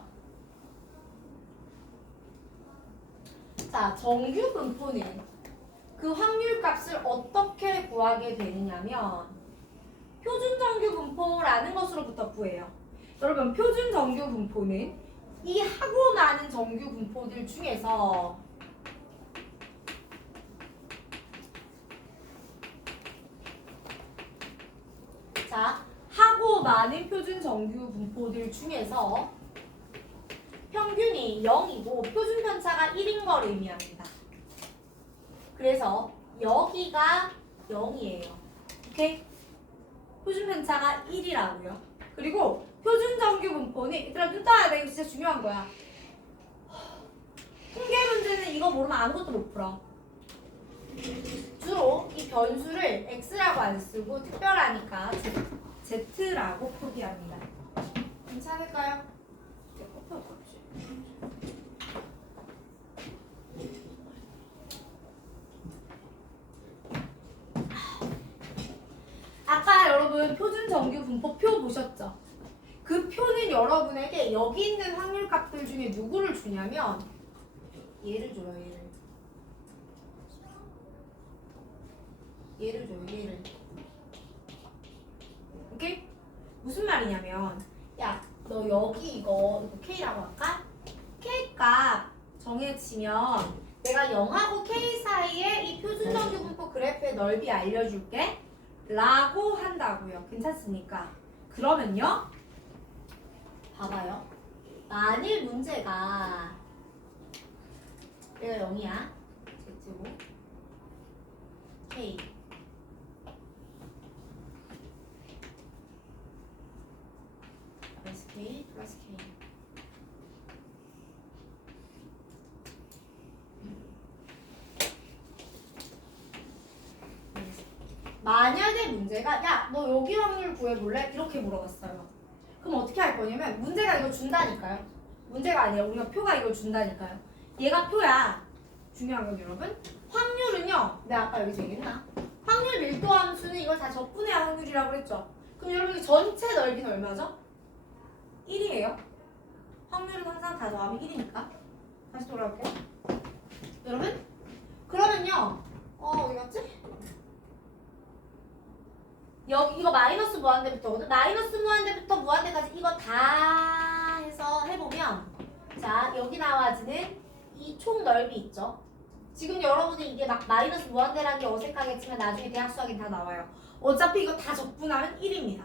자, 정규 분포는 그 확률값을 어떻게 구하게 되느냐면 표준 정규 분포라는 것으로부터 구해요. 여러분 표준 정규 분포는 이 하고 많은 정규 분포들 중에서 자, 하고 많은 표준 정규 분포들 중에서 평균이 0이고 표준 편차가 1인 걸 의미합니다. 그래서 여기가 0이에요. 오케이? 표준 편차가 1이라고요. 그리고 표준 정규 분포는 얘들아 눈 떠야 돼. 이거 진짜 중요한 거야. 통계 문제는 이거 모르면 아무것도 못 풀어. 주로 이 변수를 x라고 안 쓰고 특별하니까 z라고 표기합니다. 괜찮을까요? 이제 꼽혀볼지. 아까 여러분 표준 정규 분포표 보셨죠? 그 표는 여러분에게 여기 있는 확률 값들 중에 누구를 주냐면 얘를 줘요. 얘를 줘요. 얘를. 오케이? 무슨 말이냐면 야, 너 여기 이거 K라고 할까? K 값 정해지면 내가 0하고 K 사이에 이 표준 정규 분포 그래프의 넓이 알려줄게 라고 한다고요. 괜찮습니까? 그러면요 봐봐요. 만일 문제가 얘가 0이야. Z고 K 플러스 K 플러스 K 만약에 문제가 야, 너 여기 확률 구해볼래? 이렇게 물어봤어요. 그럼 어떻게 할 거냐면 문제가 이거 준다니까요. 문제가 아니라 우리가 표가 이걸 준다니까요. 얘가 표야. 중요한 건 여러분 확률은요. 내가 아까 여기서 얘기했나? 확률 밀도 함수는 이걸 다 적분해야 확률이라고 그랬죠. 그럼 여러분 전체 넓이는 얼마죠? 1이에요. 확률은 항상 다 더하면 1이니까. 다시 돌아올게요. 여러분 그러면요. 어디 갔지? 여기 이거 마이너스 무한대부터거든. 마이너스 무한대부터 무한대까지 이거 다 해서 해보면 자 여기 나와지는 이 총 넓이 있죠. 지금 여러분이 이게 막 마이너스 무한대라는 게 어색하겠지만 나중에 대학 수학에 다 나와요. 어차피 이거 다 적분하면 1입니다.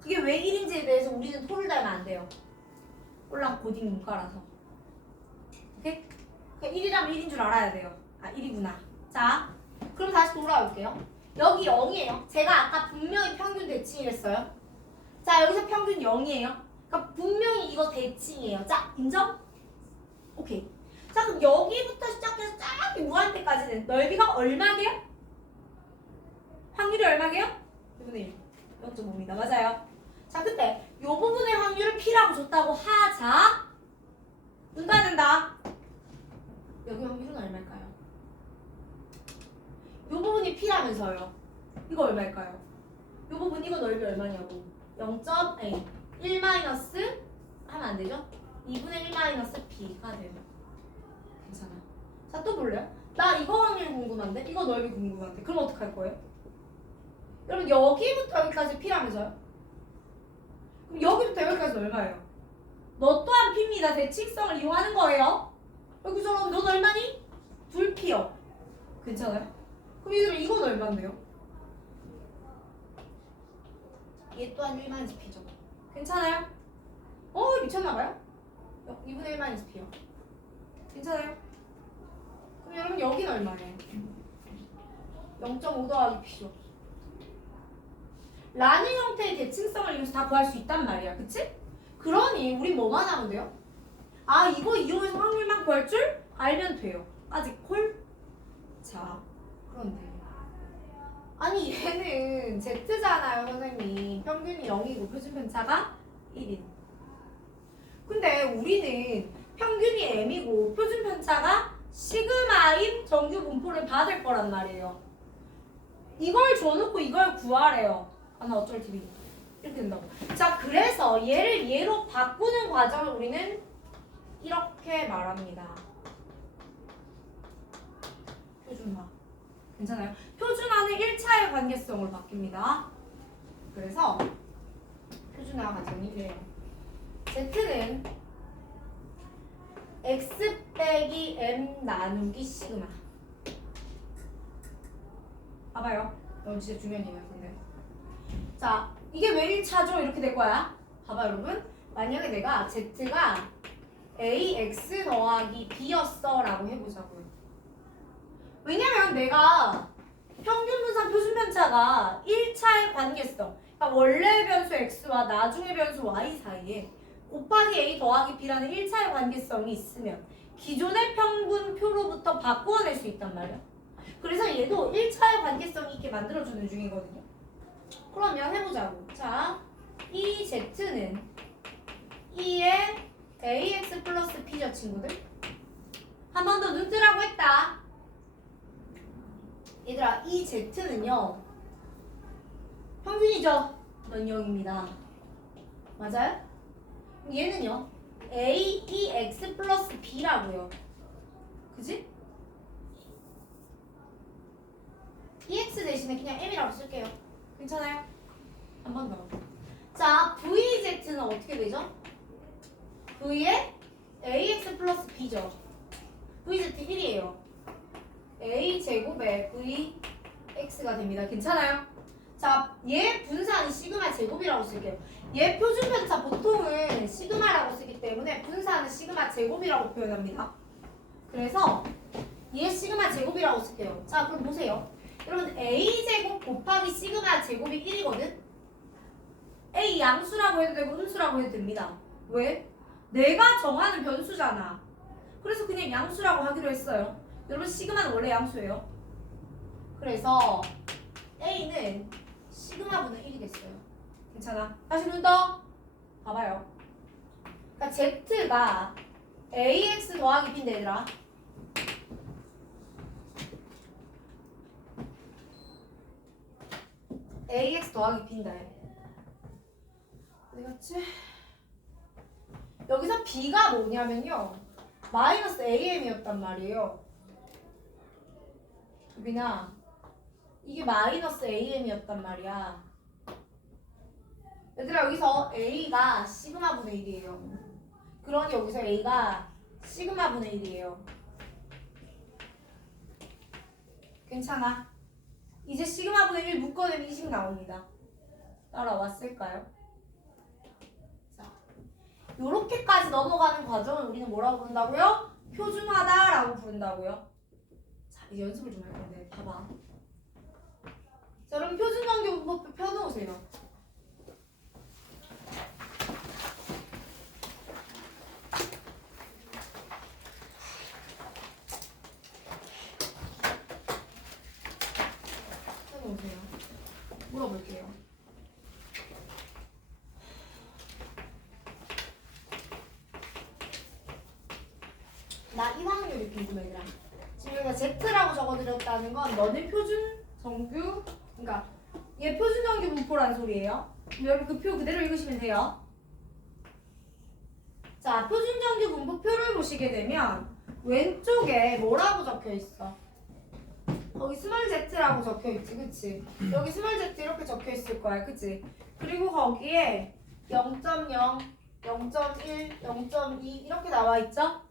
그게 왜 1인지에 대해서 우리는 토를 달면 안 돼요. 꼴랑 고딩 문과라서. 오케이? 그러니까 1이라면 1인 줄 알아야 돼요. 아 1이구나. 자 그럼 다시 돌아올게요. 여기 0이에요. 제가 아까 분명히 평균 대칭이랬어요. 자 여기서 평균 0이에요. 그러니까 분명히 이거 대칭이에요. 자 인정? 오케이. 자 그럼 여기부터 시작해서 쫙 무한대까지는 넓이가 얼마게요? 확률이 얼마게요? 2분의 1. 0.5입니다. 맞아요. 자 그때 이 부분의 확률을 P라고 줬다고 하자. 눈 떠야 된다. 여기 확률은 얼마일까요? 이 부분이 P라면서요. 이거 얼마일까요? 이 부분 이거 넓이 얼마냐고. 0.1 마이너스 하면 안 되죠? 2분의 1 마이너스 P가 돼요. 괜찮아. 자 또 볼래요? 나 이거 확률 궁금한데? 이거 넓이 궁금한데? 그럼 어떡할 거예요? 여러분 여기부터 여기까지 P라면서요? 그럼 여기부터 여기까지 얼마예요? 너 또한 P입니다. 대칭성을 이용하는 거예요. 여기서 넌 얼마니? 2P요. 괜찮아요? 그럼 얘들아 이건 얼마인데요? 얘 또한 1 마이너스 P죠. 괜찮아요? 미쳤나봐요? 2분의 1 마이너스 P요. 괜찮아요? 그럼 여러분 여기는 얼마예요? 0.5 더하기 P죠. 라는 형태의 대칭성을 이용해서 다 구할 수 있단 말이야. 그치? 그러니 우린 뭐만 하면 돼요? 아 이거 이용해서 확률만 구할 줄 알면 돼요. 아직 콜? 자 그런데 아니 얘는 Z잖아요 선생님. 평균이 0이고 표준 편차가 1인. 근데 우리는 평균이 M이고 표준 편차가 시그마인 정규 분포를 받을 거란 말이에요. 이걸 줘놓고 이걸 구하래요. 아 나 어쩔 TV 이렇게 된다고. 자 그래서 얘를 얘로 바꾸는 과정을 우리는 이렇게 말합니다. 표준화. 괜찮아요? 표준화는 1차의 관계성으로 바뀝니다. 그래서 표준화 과정이 이래요. Z는 X 빼기 M 나누기 시그마. 봐봐요. 이건 진짜 중요한 얘기야. 근데 자, 이게 왜 1차죠? 이렇게 될 거야. 봐봐 여러분. 만약에 내가 Z가 AX 더하기 B였어 라고 해보자고요. 왜냐면 내가 평균 분산 표준 편차가 1차의 관계성, 그러니까 원래 변수 X와 나중의 변수 Y 사이에 곱하기 A 더하기 B라는 1차의 관계성이 있으면 기존의 평균표로부터 바꾸어낼 수 있단 말이야. 그래서 얘도 1차의 관계성이 있게 만들어주는 중이거든요. 그러면 해보자고. 자, 이 Z는 2의 AX 플러스 B죠, 친구들? 한 번 더 눈 뜨라고 했다. 얘들아, 이 Z는요, 평균이죠? 넌 0입니다. 맞아요? 얘는요, AEX 플러스 B라고요. 그지? EX 대신에 그냥 M이라고 쓸게요. 괜찮아요? 한 번 더. 자, VZ는 어떻게 되죠? V에 AX 플러스 B죠. VZ 1이에요. A 제곱에 VX가 됩니다. 괜찮아요? 자, 얘 분산이 시그마 제곱이라고 쓸게요. 얘 표준 편차 보통은 시그마라고 쓰기 때문에 분산은 시그마 제곱이라고 표현합니다. 그래서 얘 시그마 제곱이라고 쓸게요. 자, 그럼 보세요. 여러분 A 제곱 곱하기 시그마 제곱이 1이거든? A 양수라고 해도 되고 음수라고 해도 됩니다. 왜? 내가 정하는 변수잖아. 그래서 그냥 양수라고 하기로 했어요. 여러분 시그마는 원래 양수예요. 그래서 A는 시그마분의 1이 됐어요. 괜찮아? 다시 눈 떠. 봐봐요. 그러니까 Z가 AX 더하기 B인데 얘들아, AX 더하기 B인데 어디 갔지? 여기서 B가 뭐냐면요, 마이너스 AM이었단 말이에요. 유빈아, 이게 마이너스 AM이었단 말이야. 얘들아, 여기서 A가 시그마분의 1이에요. 그러니 여기서 A가 시그마분의 1이에요. 괜찮아? 이제 시그마분의 1 묶어내면 20 나옵니다. 따라왔을까요? 자, 요렇게까지 넘어가는 과정을 우리는 뭐라고 부른다고요? 표준화다라고 부른다고요. 자, 이제 연습을 좀 할 건데 봐봐. 자, 그럼 표준정규분법표 펴놓으세요. 펴놓으세요. 물어볼게요. 나 이 확률이 궁금해, 얘들아. 지금 여기가 Z라고 적어드렸다는 건 너네 표준 정규, 그러니까 얘 표준 정규 분포라는 소리예요. 여러분 그 표 그대로 읽으시면 돼요. 자, 표준 정규 분포표를 보시게 되면 왼쪽에 뭐라고 적혀 있어? 거기 스몰 Z라고 적혀 있지, 그치? 여기 스몰 Z 이렇게 적혀 있을 거야, 그치? 그리고 거기에 0.0, 0.1, 0.2 이렇게 나와 있죠?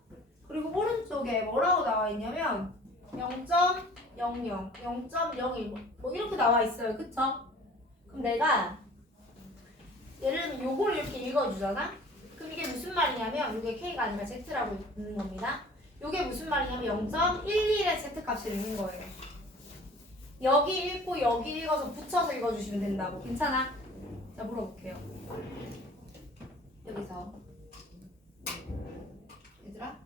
그리고 오른쪽에 뭐라고 나와 있냐면 0.00, 0.01 뭐 이렇게 나와 있어요. 그쵸? 그럼 내가 예를 들면 요걸 이렇게 읽어주잖아? 그럼 이게 무슨 말이냐면 이게 K가 아니라 Z라고 읽는 겁니다. 요게 무슨 말이냐면 0.11의 Z값을 읽는 거예요. 여기 읽고 여기 읽어서 붙여서 읽어주시면 된다고. 괜찮아? 자, 물어볼게요. 여기서 얘들아,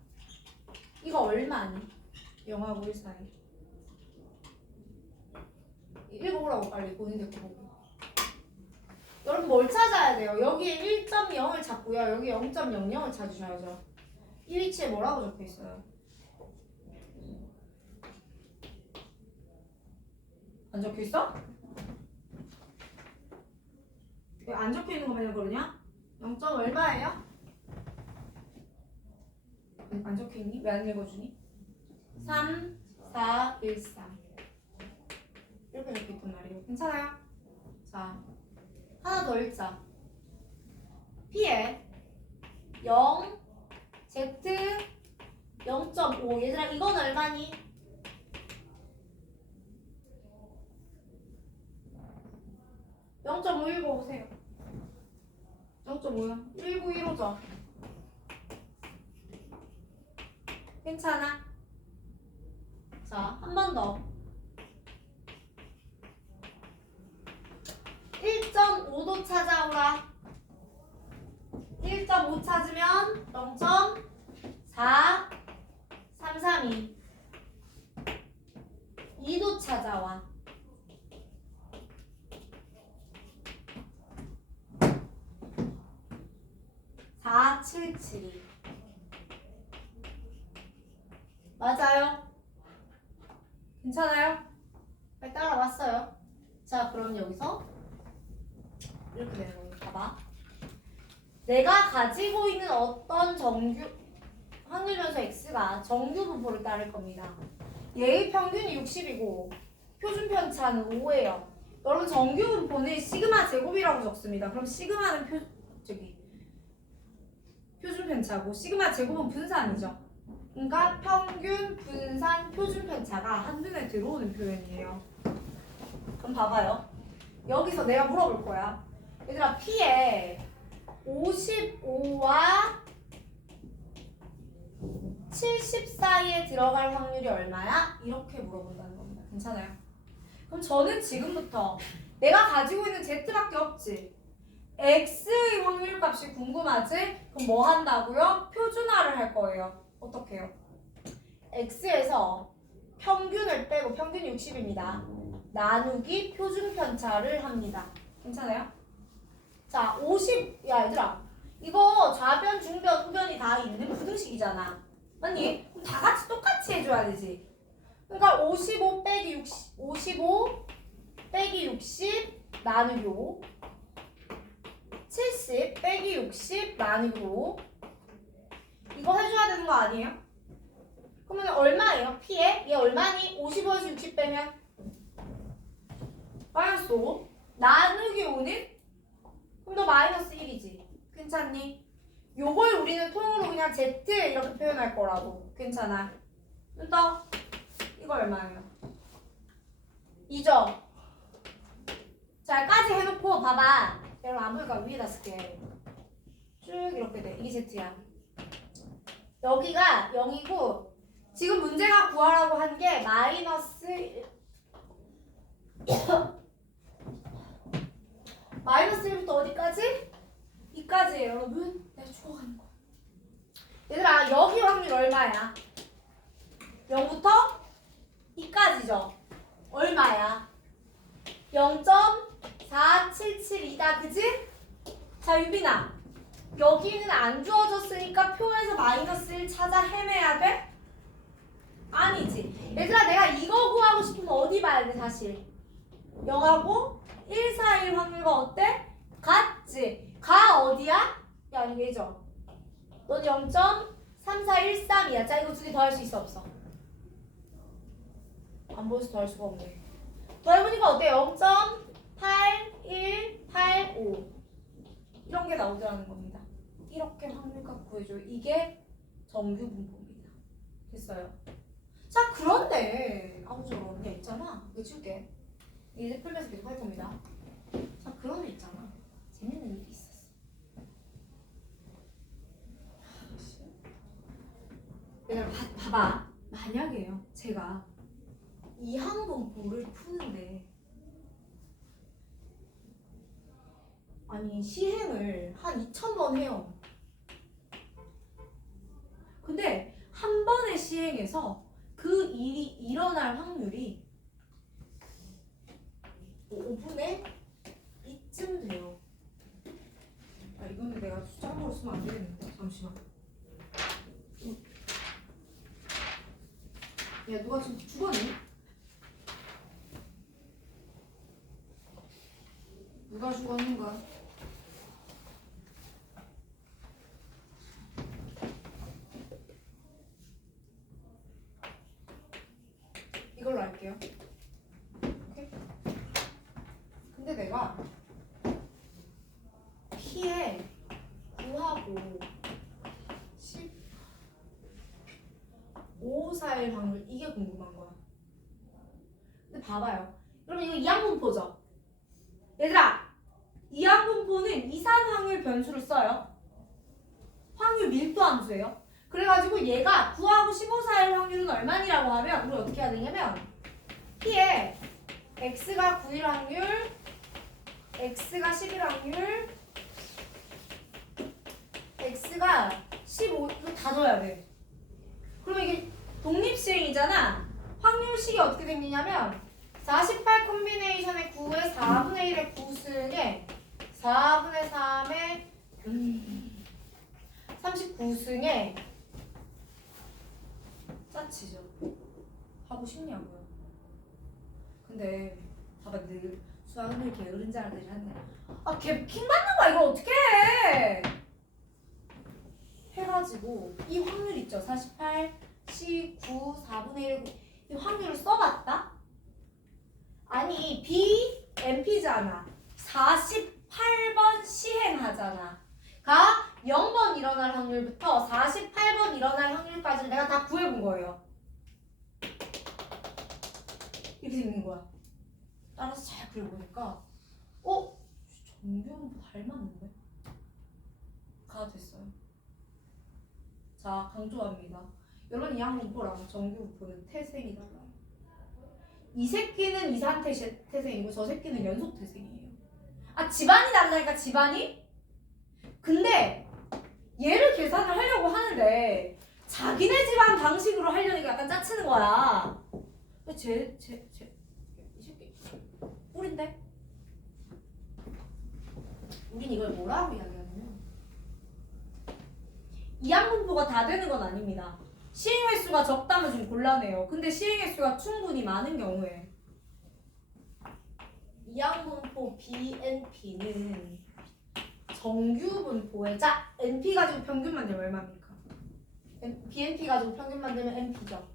이거 얼마니? 0하고 1 사이. 읽어보라고 빨리 본인 댓글 보고. 여러분 뭘 찾아야 돼요? 여기 1.0을 찾고요. 여기 0.00을 찾으셔야죠. 이 위치에 뭐라고 적혀 있어요? 안 적혀 있어? 왜 안 적혀 있는 거면 그러냐? 0. 얼마예요? 안 적혀 있니? 왜 안 읽어주니? 3, 4, 1, 3 이렇게 적혀 있단 말이에요. 괜찮아요? 자, 하나 더 읽자. P에 0, Z 0.5. 얘들아, 이건 얼마니? 0.5 읽어보세요. 0.5요. 1915죠. 괜찮아? 자, 한 번 더. 1.5도 찾아오라. 1.5 찾으면 0.4332. 2도 찾아와. 4772. 맞아요? 괜찮아요? 빨리 따라왔어요. 자, 그럼 여기서 이렇게 되는 거예요. 봐봐. 내가 가지고 있는 어떤 정규 확률 변수 x가 정규 분포를 따를 겁니다. 얘의 평균이 60이고 표준 편차는 5예요. 여러분 정규 분포는 시그마 제곱이라고 적습니다. 그럼 시그마는 표준 편차고 시그마 제곱은 분산이죠. 그러니까 평균, 분산, 표준 편차가 한눈에 들어오는 표현이에요. 그럼 봐봐요. 여기서 내가 물어볼 거야. 얘들아, P에 55와 70 사이에 들어갈 확률이 얼마야? 이렇게 물어본다는 겁니다. 괜찮아요? 그럼 저는 지금부터 내가 가지고 있는 Z밖에 없지. X의 확률값이 궁금하지? 그럼 뭐 한다고요? 표준화를 할 거예요. 어떻게 해요? X에서 평균을 빼고 평균이 60입니다. 나누기 표준 편차를 합니다. 괜찮아요? 자, 50. 야, 얘들아. 이거 좌변, 중변, 우변이 다 있는 부등식이잖아. 맞니? 그럼 다 같이 똑같이 해줘야 되지. 그러니까 55 빼기 60, 55 빼기 60 나누기 5. 70 빼기 60 나누기 5. 이거 해줘야 되는 거 아니에요? 그러면 얼마예요? P에? 얘 얼마니? 55에서 60 빼면 마이너스 5 나누기 5는? 그럼 너 마이너스 1이지. 괜찮니? 요걸 우리는 통으로 그냥 Z 이렇게 표현할 거라고. 괜찮아? 또 이거 얼마예요? 2죠? 자, 까지 해놓고 봐봐. 여러분 안 보니까 위에다 쓸게. 쭉 이렇게 돼. 이게 Z야. 여기가 0이고 지금 문제가 구하라고 한 게 마이너스 마이너스 1부터 어디까지? 2까지예요, 여러분. 내가 죽어가는 거야. 얘들아, 여기 확률 얼마야? 0부터 2까지죠? 얼마야? 0.4772다, 그지? 자, 유빈아. 여기는 안 주어졌으니까 표에서 마이너스 1 찾아 헤매야 돼? 아니지. 얘들아, 내가 이거 구하고 싶으면 어디 봐야 돼, 사실? 0하고 1 사이의 확률과 어때? 같지? 가 어디야? 야, 아니 왜죠? 넌 0.3413이야. 자, 이거 두 개 더 할 수 있어, 없어? 안 보여서 더 할 수가 없네. 더 해보니까 어때? 0.8185 이런 게 나오더라는 겁니다. 이렇게 확률값 구해줘. 이게 정규 분포입니다. 됐어요? 자, 그런데 아무쪼록 야 있잖아. 이거 줄게. 이제 풀면서 계속 할 겁니다. 자, 그런 애 있잖아. 재밌는 일이 있었어. 내가 봐봐. 만약에요. 제가 이항분포를 푸는데 아니 시행을 한 2000번 해요. 근데 한 번의 시행에서 그 일이 일어날 확률이 5분의 2쯤 돼요. 아, 이거는 내가 숫자로 쓰면 안 되겠는데. 잠시만. 야, 누가 지금 죽었니? 누가 죽었는가? 이걸로 할게요. 오케이? 근데 내가 P에 9하고 15 사이의 확률 이게 궁금한 거야. 근데 봐봐요. 그러면 이거 이항분포죠? 얘들아, 이항분포는 이산 확률 변수를 써요. 확률 밀도 함수예요. 그래가지고 얘가 9하고 15 사이의 확률은 얼마니라고 하면 우리 어떻게 해야 되냐면 P에 X가 9일 확률, X가 11 확률, X가 15 이거 다 넣어야 돼. 그러면 이게 독립시행이잖아. 확률식이 어떻게 생기냐면 48 콤비네이션의 9의 4분의 1의 9승에 4분의 3의 39승에 짜치죠. 하고 싶냐고요. 근데 봐봐 늘 수학은 늘 게으른 자들이 한대. 아 걔 킹 받는 거야 이거 어떻게 해? 해가지고 이 확률 있죠. 48, 19, 4분의 1 이 확률을 써봤다? 아니 BMP잖아. 48번 시행하잖아. 가 0번 일어날 확률부터 48번 일어날 확률까지를 내가 다 구해본 거예요. 이렇게 생긴 거야. 따라서 잘 그려보니까 정규분포 닮았는데? 가 됐어요. 자 강조합니다. 여러분 이항분포랑 정규분포는 태생이 달라요. 이 새끼는 이산 태생이고 저 새끼는 연속 태생이에요. 아 집안이 다르다니까 집안이? 근데 얘를 계산을 하려고 하는데 자기네 집안 방식으로 하려니까 약간 짜치는 거야. 이 새끼 꿀인데? 우린 이걸 뭐라고 이야기하냐면 이항분포가 다 되는 건 아닙니다. 시행 횟수가 적다면 좀 곤란해요. 근데 시행 횟수가 충분히 많은 경우에 이항분포 BNP는 정규분포에 자 NP 가지고 평균 만들면 얼마입니까? BNP 가지고 평균 만들면 NP죠.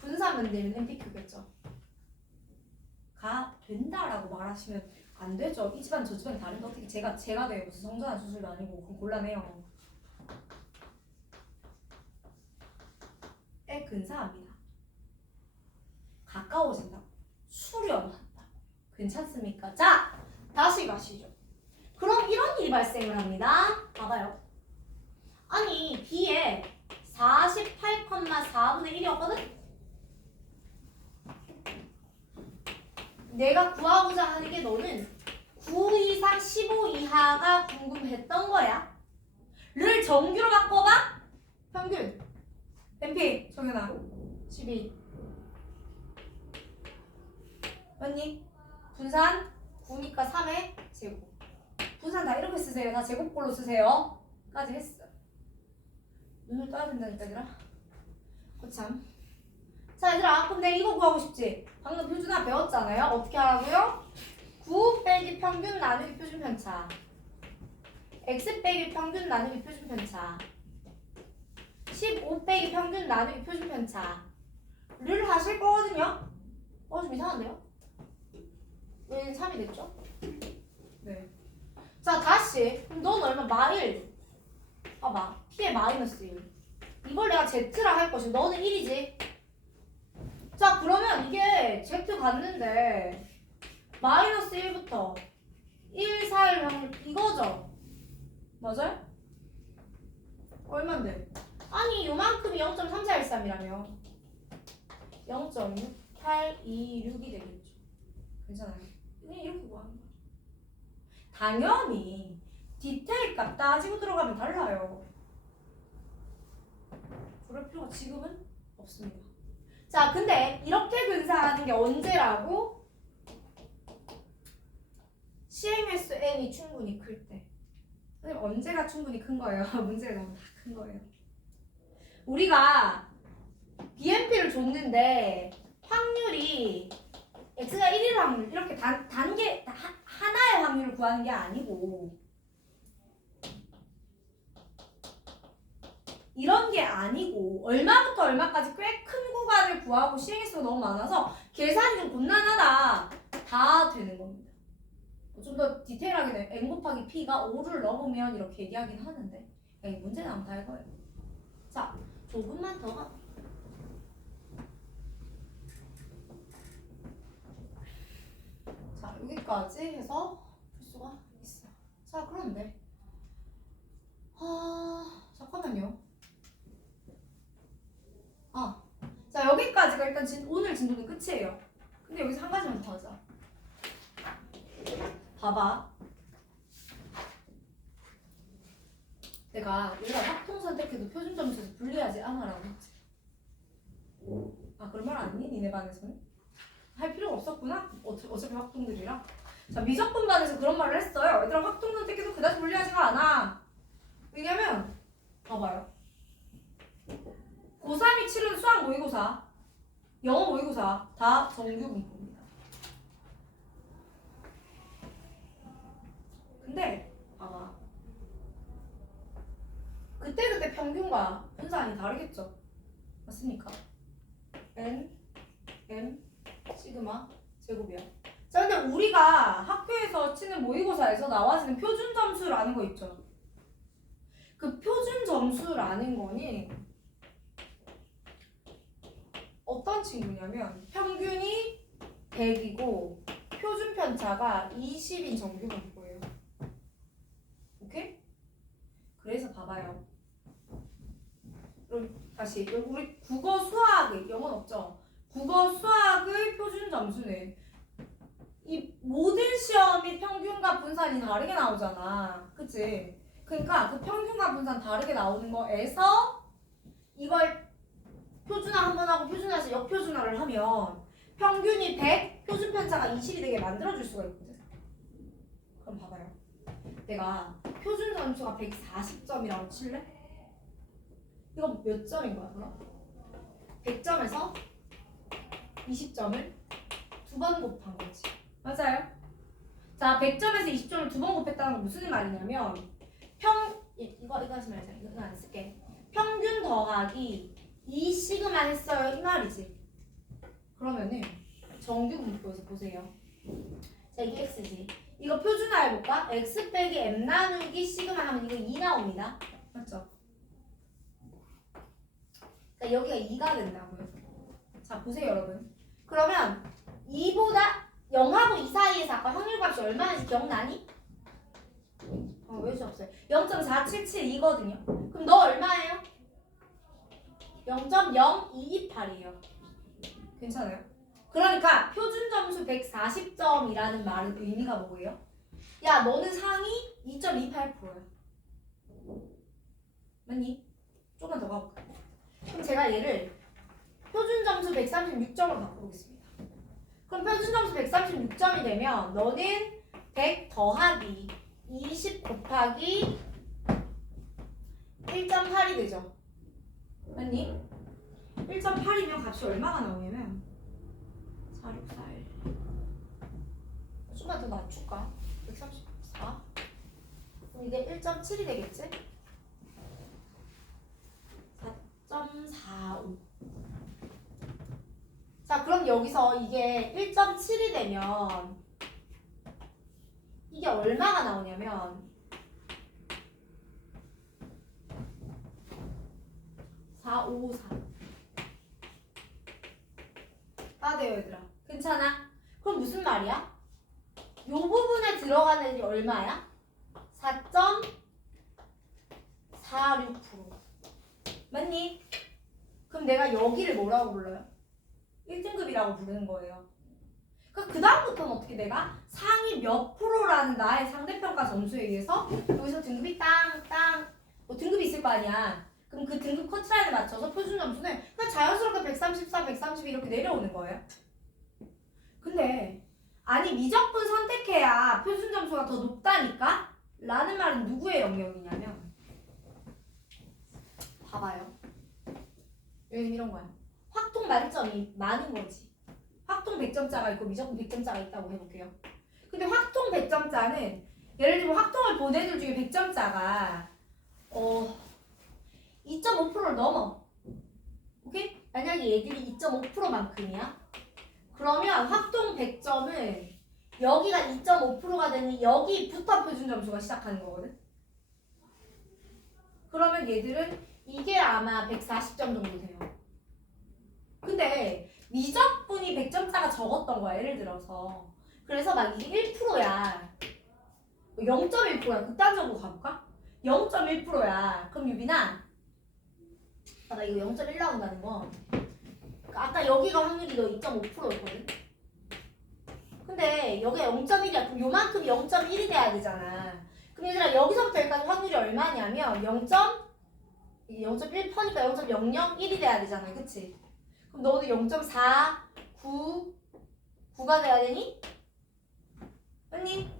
분산 만들면 NPQ겠죠. 가 된다라고 말하시면 안 되죠. 이 집안 저 집안 다른데 어떻게 제가 돼요. 무슨 성전환 수술도 아니고 그럼 곤란해요. 에 근사합니다. 가까워진다. 수렴한다. 괜찮습니까? 자, 다시 가시죠. 그럼 이런 일이 발생을 합니다. 봐봐요. 아니 B에 48,4분의 1이었거든? 내가 구하고자 하는 게 너는 9 이상 15 이하가 궁금했던 거야. 를 정규로 바꿔봐. 평균 MP 정연아 12 맞니? 분산 9니까 3의 제곱. 분산 다 이렇게 쓰세요. 다 제곱꼴로 쓰세요. 까지 했어. 눈을 떠야 된다니까 얘들아. 참. 자 얘들아 그럼 내가 이거 구하고 싶지? 방금 표준화 배웠잖아요. 어떻게 하라고요? 9 빼기 평균 나누기 표준 편차. X 빼기 평균 나누기 표준 편차. 15 빼기 평균 나누기 표준 편차를 하실 거거든요. 좀 이상한데요? 왜 3이 됐죠? 네. 자 다시 그럼 넌 얼마? 마일 봐봐 P의 마이너스 1 이걸 내가 Z라 할 것이고 너는 1이지. 자 그러면 이게 Z 갔는데 마이너스 1부터 1 사이를 하면 이거죠? 맞아요? 얼만데? 아니 요만큼이 0.3413이라며 0.6826이 되겠죠. 괜찮아요? 그냥 이렇게 구하는 거야. 당연히 디테일 값 따지고 들어가면 달라요. 그럴 필요가 지금은 없습니다. 자 근데 이렇게 근사하는 게 언제라고? 시행횟수 n이 충분히 클 때. 선생님 언제가 충분히 큰 거예요? 문제가 너무 다 큰 거예요. 우리가 BMP를 줬는데 확률이 X가 1일 확률 이렇게 단계 하나의 확률을 구하는 게 아니고 이런 게 아니고 얼마부터 얼마까지 꽤 큰 구간을 구하고 시행횟수가 너무 많아서 계산이 좀 곤란하다 다 되는 겁니다. 좀 더 디테일하게 n 곱하기 p가 5를 넣으면 이렇게 얘기하긴 하는데 문제 나오면 다 이거예요. 자 조금만 더 가. 자 여기까지 해서 풀 수가 있습니다. 자, 그런데 잠깐만요. 자, 여기까지가 일단 오늘 진도는 끝이에요. 근데 여기서 한 가지만 더 하자. 봐봐. 내가 우리가 확통 선택해도 표준 점수에서 불리하지 않아라고 했지. 그런 말 아니니? 니네 반에서는? 할 필요가 없었구나? 어차피 확통들이라. 자, 미적분 반에서 그런 말을 했어요. 얘들아, 확통 선택해도 그다지 불리하지가 않아. 왜냐면 봐봐요. 고3이 치른 수학 모의고사, 영어 모의고사 다 정규 분포입니다. 근데 봐봐. 그때그때 평균과 분산이 다르겠죠? 맞습니까? N, M, 시그마, 제곱이야. 자, 근데 우리가 학교에서 치는 모의고사에서 나와지는 표준 점수라는 거 있죠? 그 표준 점수라는 거는 어떤 친구냐면 평균이 100이고 표준 편차가 20인 정규 분포예요. 오케이? 그래서 봐봐요. 그럼 다시 우리 국어 수학의 영어는 없죠? 국어 수학의 표준 점수는 이 모든 시험이 평균과 분산이 다르게 나오잖아. 그치? 그러니까 그 평균과 분산 다르게 나오는 거에서 이걸 표준화 한 번 하고 표준화해서 역표준화를 하면 평균이 100, 표준 편차가 20이 되게 만들어줄 수가 있거든. 그럼 봐봐요. 내가 표준 점수가 140점이라고 칠래? 이거 몇 점인 거야, 그럼? 100점에서 20점을 두 번 곱한 거지. 맞아요? 자, 100점에서 20점을 두 번 곱했다는 건 무슨 말이냐면 이거 하지 말자. 이거 안 쓸게. 평균 더하기 2 시그마 했어요. 이 말이지. 그러면은 정규 분포에서 보세요. 자, 이게 x지. 이거 표준화해볼까? x 빼기 m 나누기 시그마 하면 이거 2 나옵니다. 맞죠? 자, 여기가 2가 된다고요. 자, 보세요, 여러분. 그러면 2보다 0하고 2 사이에서 아까 확률값이 얼마인지 기억나니? 왜 수 없어요? 0.4772거든요. 그럼 너 얼마예요? 0.0228이에요. 괜찮아요? 그러니까 표준 점수 140점이라는 말은 의미가 뭐예요? 야, 너는 상위 2.28%야. 맞니? 조금만 더 가볼까? 그럼 제가 얘를 표준 점수 136점으로 바꿔보겠습니다. 그럼 표준 점수 136점이 되면 너는 100 더하기 20 곱하기 1.8이 되죠. 맞니? 1.8이면 값이 얼마가 나오냐면 4641. 좀만 더 낮출까? 134. 그럼 이게 1.7이 되겠지? 4.45. 자, 그럼 여기서 이게 1.7이 되면 이게 얼마가 나오냐면 454. 다 돼요, 얘들아. 괜찮아? 그럼 무슨 말이야? 요 부분에 들어가는 애들이 얼마야? 4.46%. 맞니? 그럼 내가 여기를 뭐라고 불러요? 1등급이라고 부르는 거예요. 그러니까 그 다음부터는 어떻게 내가 상위 몇 프로라는 나의 상대평가 점수에 의해서 여기서 등급이 뭐 등급이 있을 거 아니야. 그럼 그 등급 커트라인에 맞춰서 표준 점수는 그냥 자연스럽게 134, 132 이렇게 내려오는 거예요. 근데 아니 미적분 선택해야 표준 점수가 더 높다니까? 라는 말은 누구의 영역이냐면 봐봐요. 여기는 이런 거야. 확통 만점이 많은 거지. 확통 100점짜가 있고 미적분 100점짜가 있다고 해볼게요. 근데 확통 100점짜는 예를 들면 확통을 본 애들 중에 100점짜가 2.5%를 넘어. 오케이? 만약에 얘들이 2.5%만큼이야. 그러면 확통 100점은 여기가 2.5%가 되는 여기부터 표준 점수가 시작하는 거거든. 그러면 얘들은 이게 아마 140점 정도 돼요. 근데 미적분이 100점짜가 적었던 거야. 예를 들어서. 그래서 막 이게 1%야. 0.1%야. 극단적으로 가볼까? 0.1%야. 그럼 유빈아, 나 이거 0.1 나온다는 거. 아까 여기가 확률이 너 2.5%였거든? 근데 여기가 0.1이야. 그럼 요만큼 0.1이 돼야 되잖아. 그럼 얘들아 여기서부터 여기까지 확률이 얼마냐면 0.1%니까 0.001이 돼야 되잖아. 그치? 그럼 너도 0.4, 9, 9가 돼야 되니? 아니?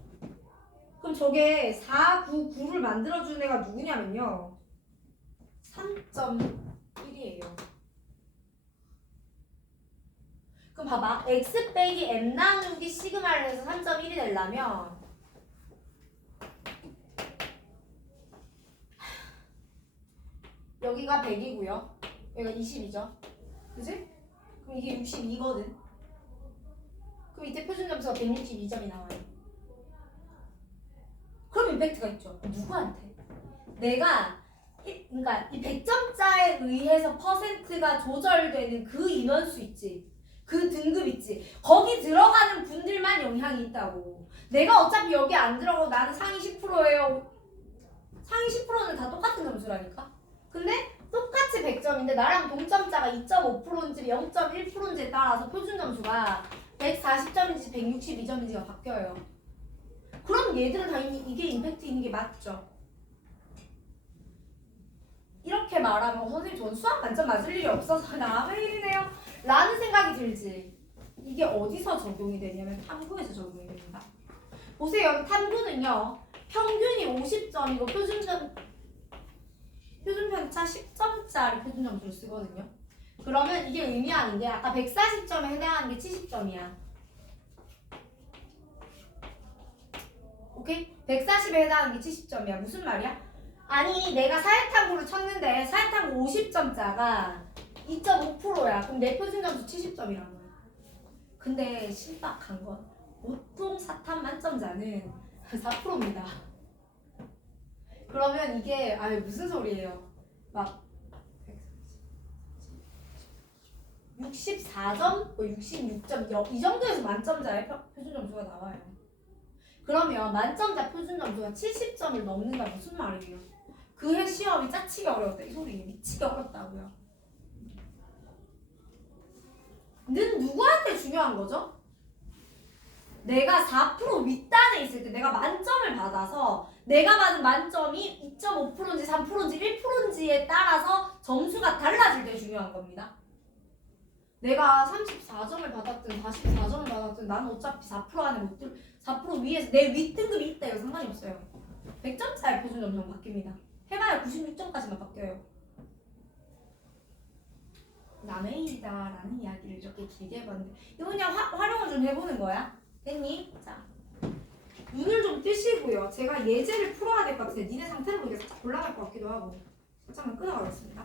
그럼 저게 4, 9, 9를 만들어주는 애가 누구냐면요. 3.1이에요. 그럼 봐봐. x 빼기 m 나누기 시그마를 해서 3.1이 되려면 여기가 100이고요. 여기가 20이죠. 그지? 그럼 이게 62거든. 그럼 이때 표준 점수가 162점이 나와요. 그럼 임팩트가 있죠. 누구한테? 내가 그러니까 이 100점자에 의해서 퍼센트가 조절되는 그 인원수 있지. 그 등급 있지. 거기 들어가는 분들만 영향이 있다고. 내가 어차피 여기 안 들어가고 나는 상위 10%예요. 상위 10%는 다 똑같은 점수라니까. 근데 똑같이 100점인데 나랑 동점자가 2.5%인지 0.1%인지에 따라서 표준 점수가 140점인지 162점인지가 바뀌어요. 그럼 얘들은 당연히 이게 임팩트 있는 게 맞죠. 이렇게 말하면 선생님 전 수학 만점 맞을 일이 없어서 나 왜 이러네요 라는 생각이 들지. 이게 어디서 적용이 되냐면 탐구에서 적용이 됩니다. 보세요. 탐구는요 평균이 50점이고 표준편차 10점짜리 표준점수를 쓰거든요. 그러면 이게 의미하는 게 아까 140점에 해당하는 게 70점이야. 오케이? 140에 해당하는 게 70점이야. 무슨 말이야? 아니 내가 사회탐구를 쳤는데 사회탐구 50점짜가 2.5%야. 그럼 내 표준점수 70점이란 거야. 근데 신박한 건 보통 사탐 만점자는 4%입니다. 그러면 이게 무슨 소리예요? 막 64점, 66점 이 정도에서 만점자의 표준점수가 나와요. 그러면 만점자 표준점수가 70점을 넘는다 무슨 말이에요? 그해 시험이 짜치기 어려웠다. 이 소리 미치게 어렵다고요. 는 누구한테 중요한 거죠? 내가 4% 윗단에 있을 때 내가 만점을 받아서 내가 받은 만점이 2.5%인지 3%인지 1%인지에 따라서 점수가 달라질 때 중요한 겁니다. 내가 34점을 받았든 44점을 받았든 나는 어차피 4% 안에 못 들, 4% 위에서 내 윗등급이 있다 이거 상관이 없어요. 100점짜리 표준 점수는 바뀝니다. 해봐야 96점까지만 바뀌어요. 남의 일이다라는 이야기를 이렇게 길게 해봤는데 이거 그냥 활용을 좀 해보는 거야. 됐니? 자, 눈을 좀 뜨시고요. 제가 예제를 풀어야 될 것 같은데 니네 상태를 보니까 살짝 곤란할 것 같기도 하고 살짝만 끊어가겠습니다.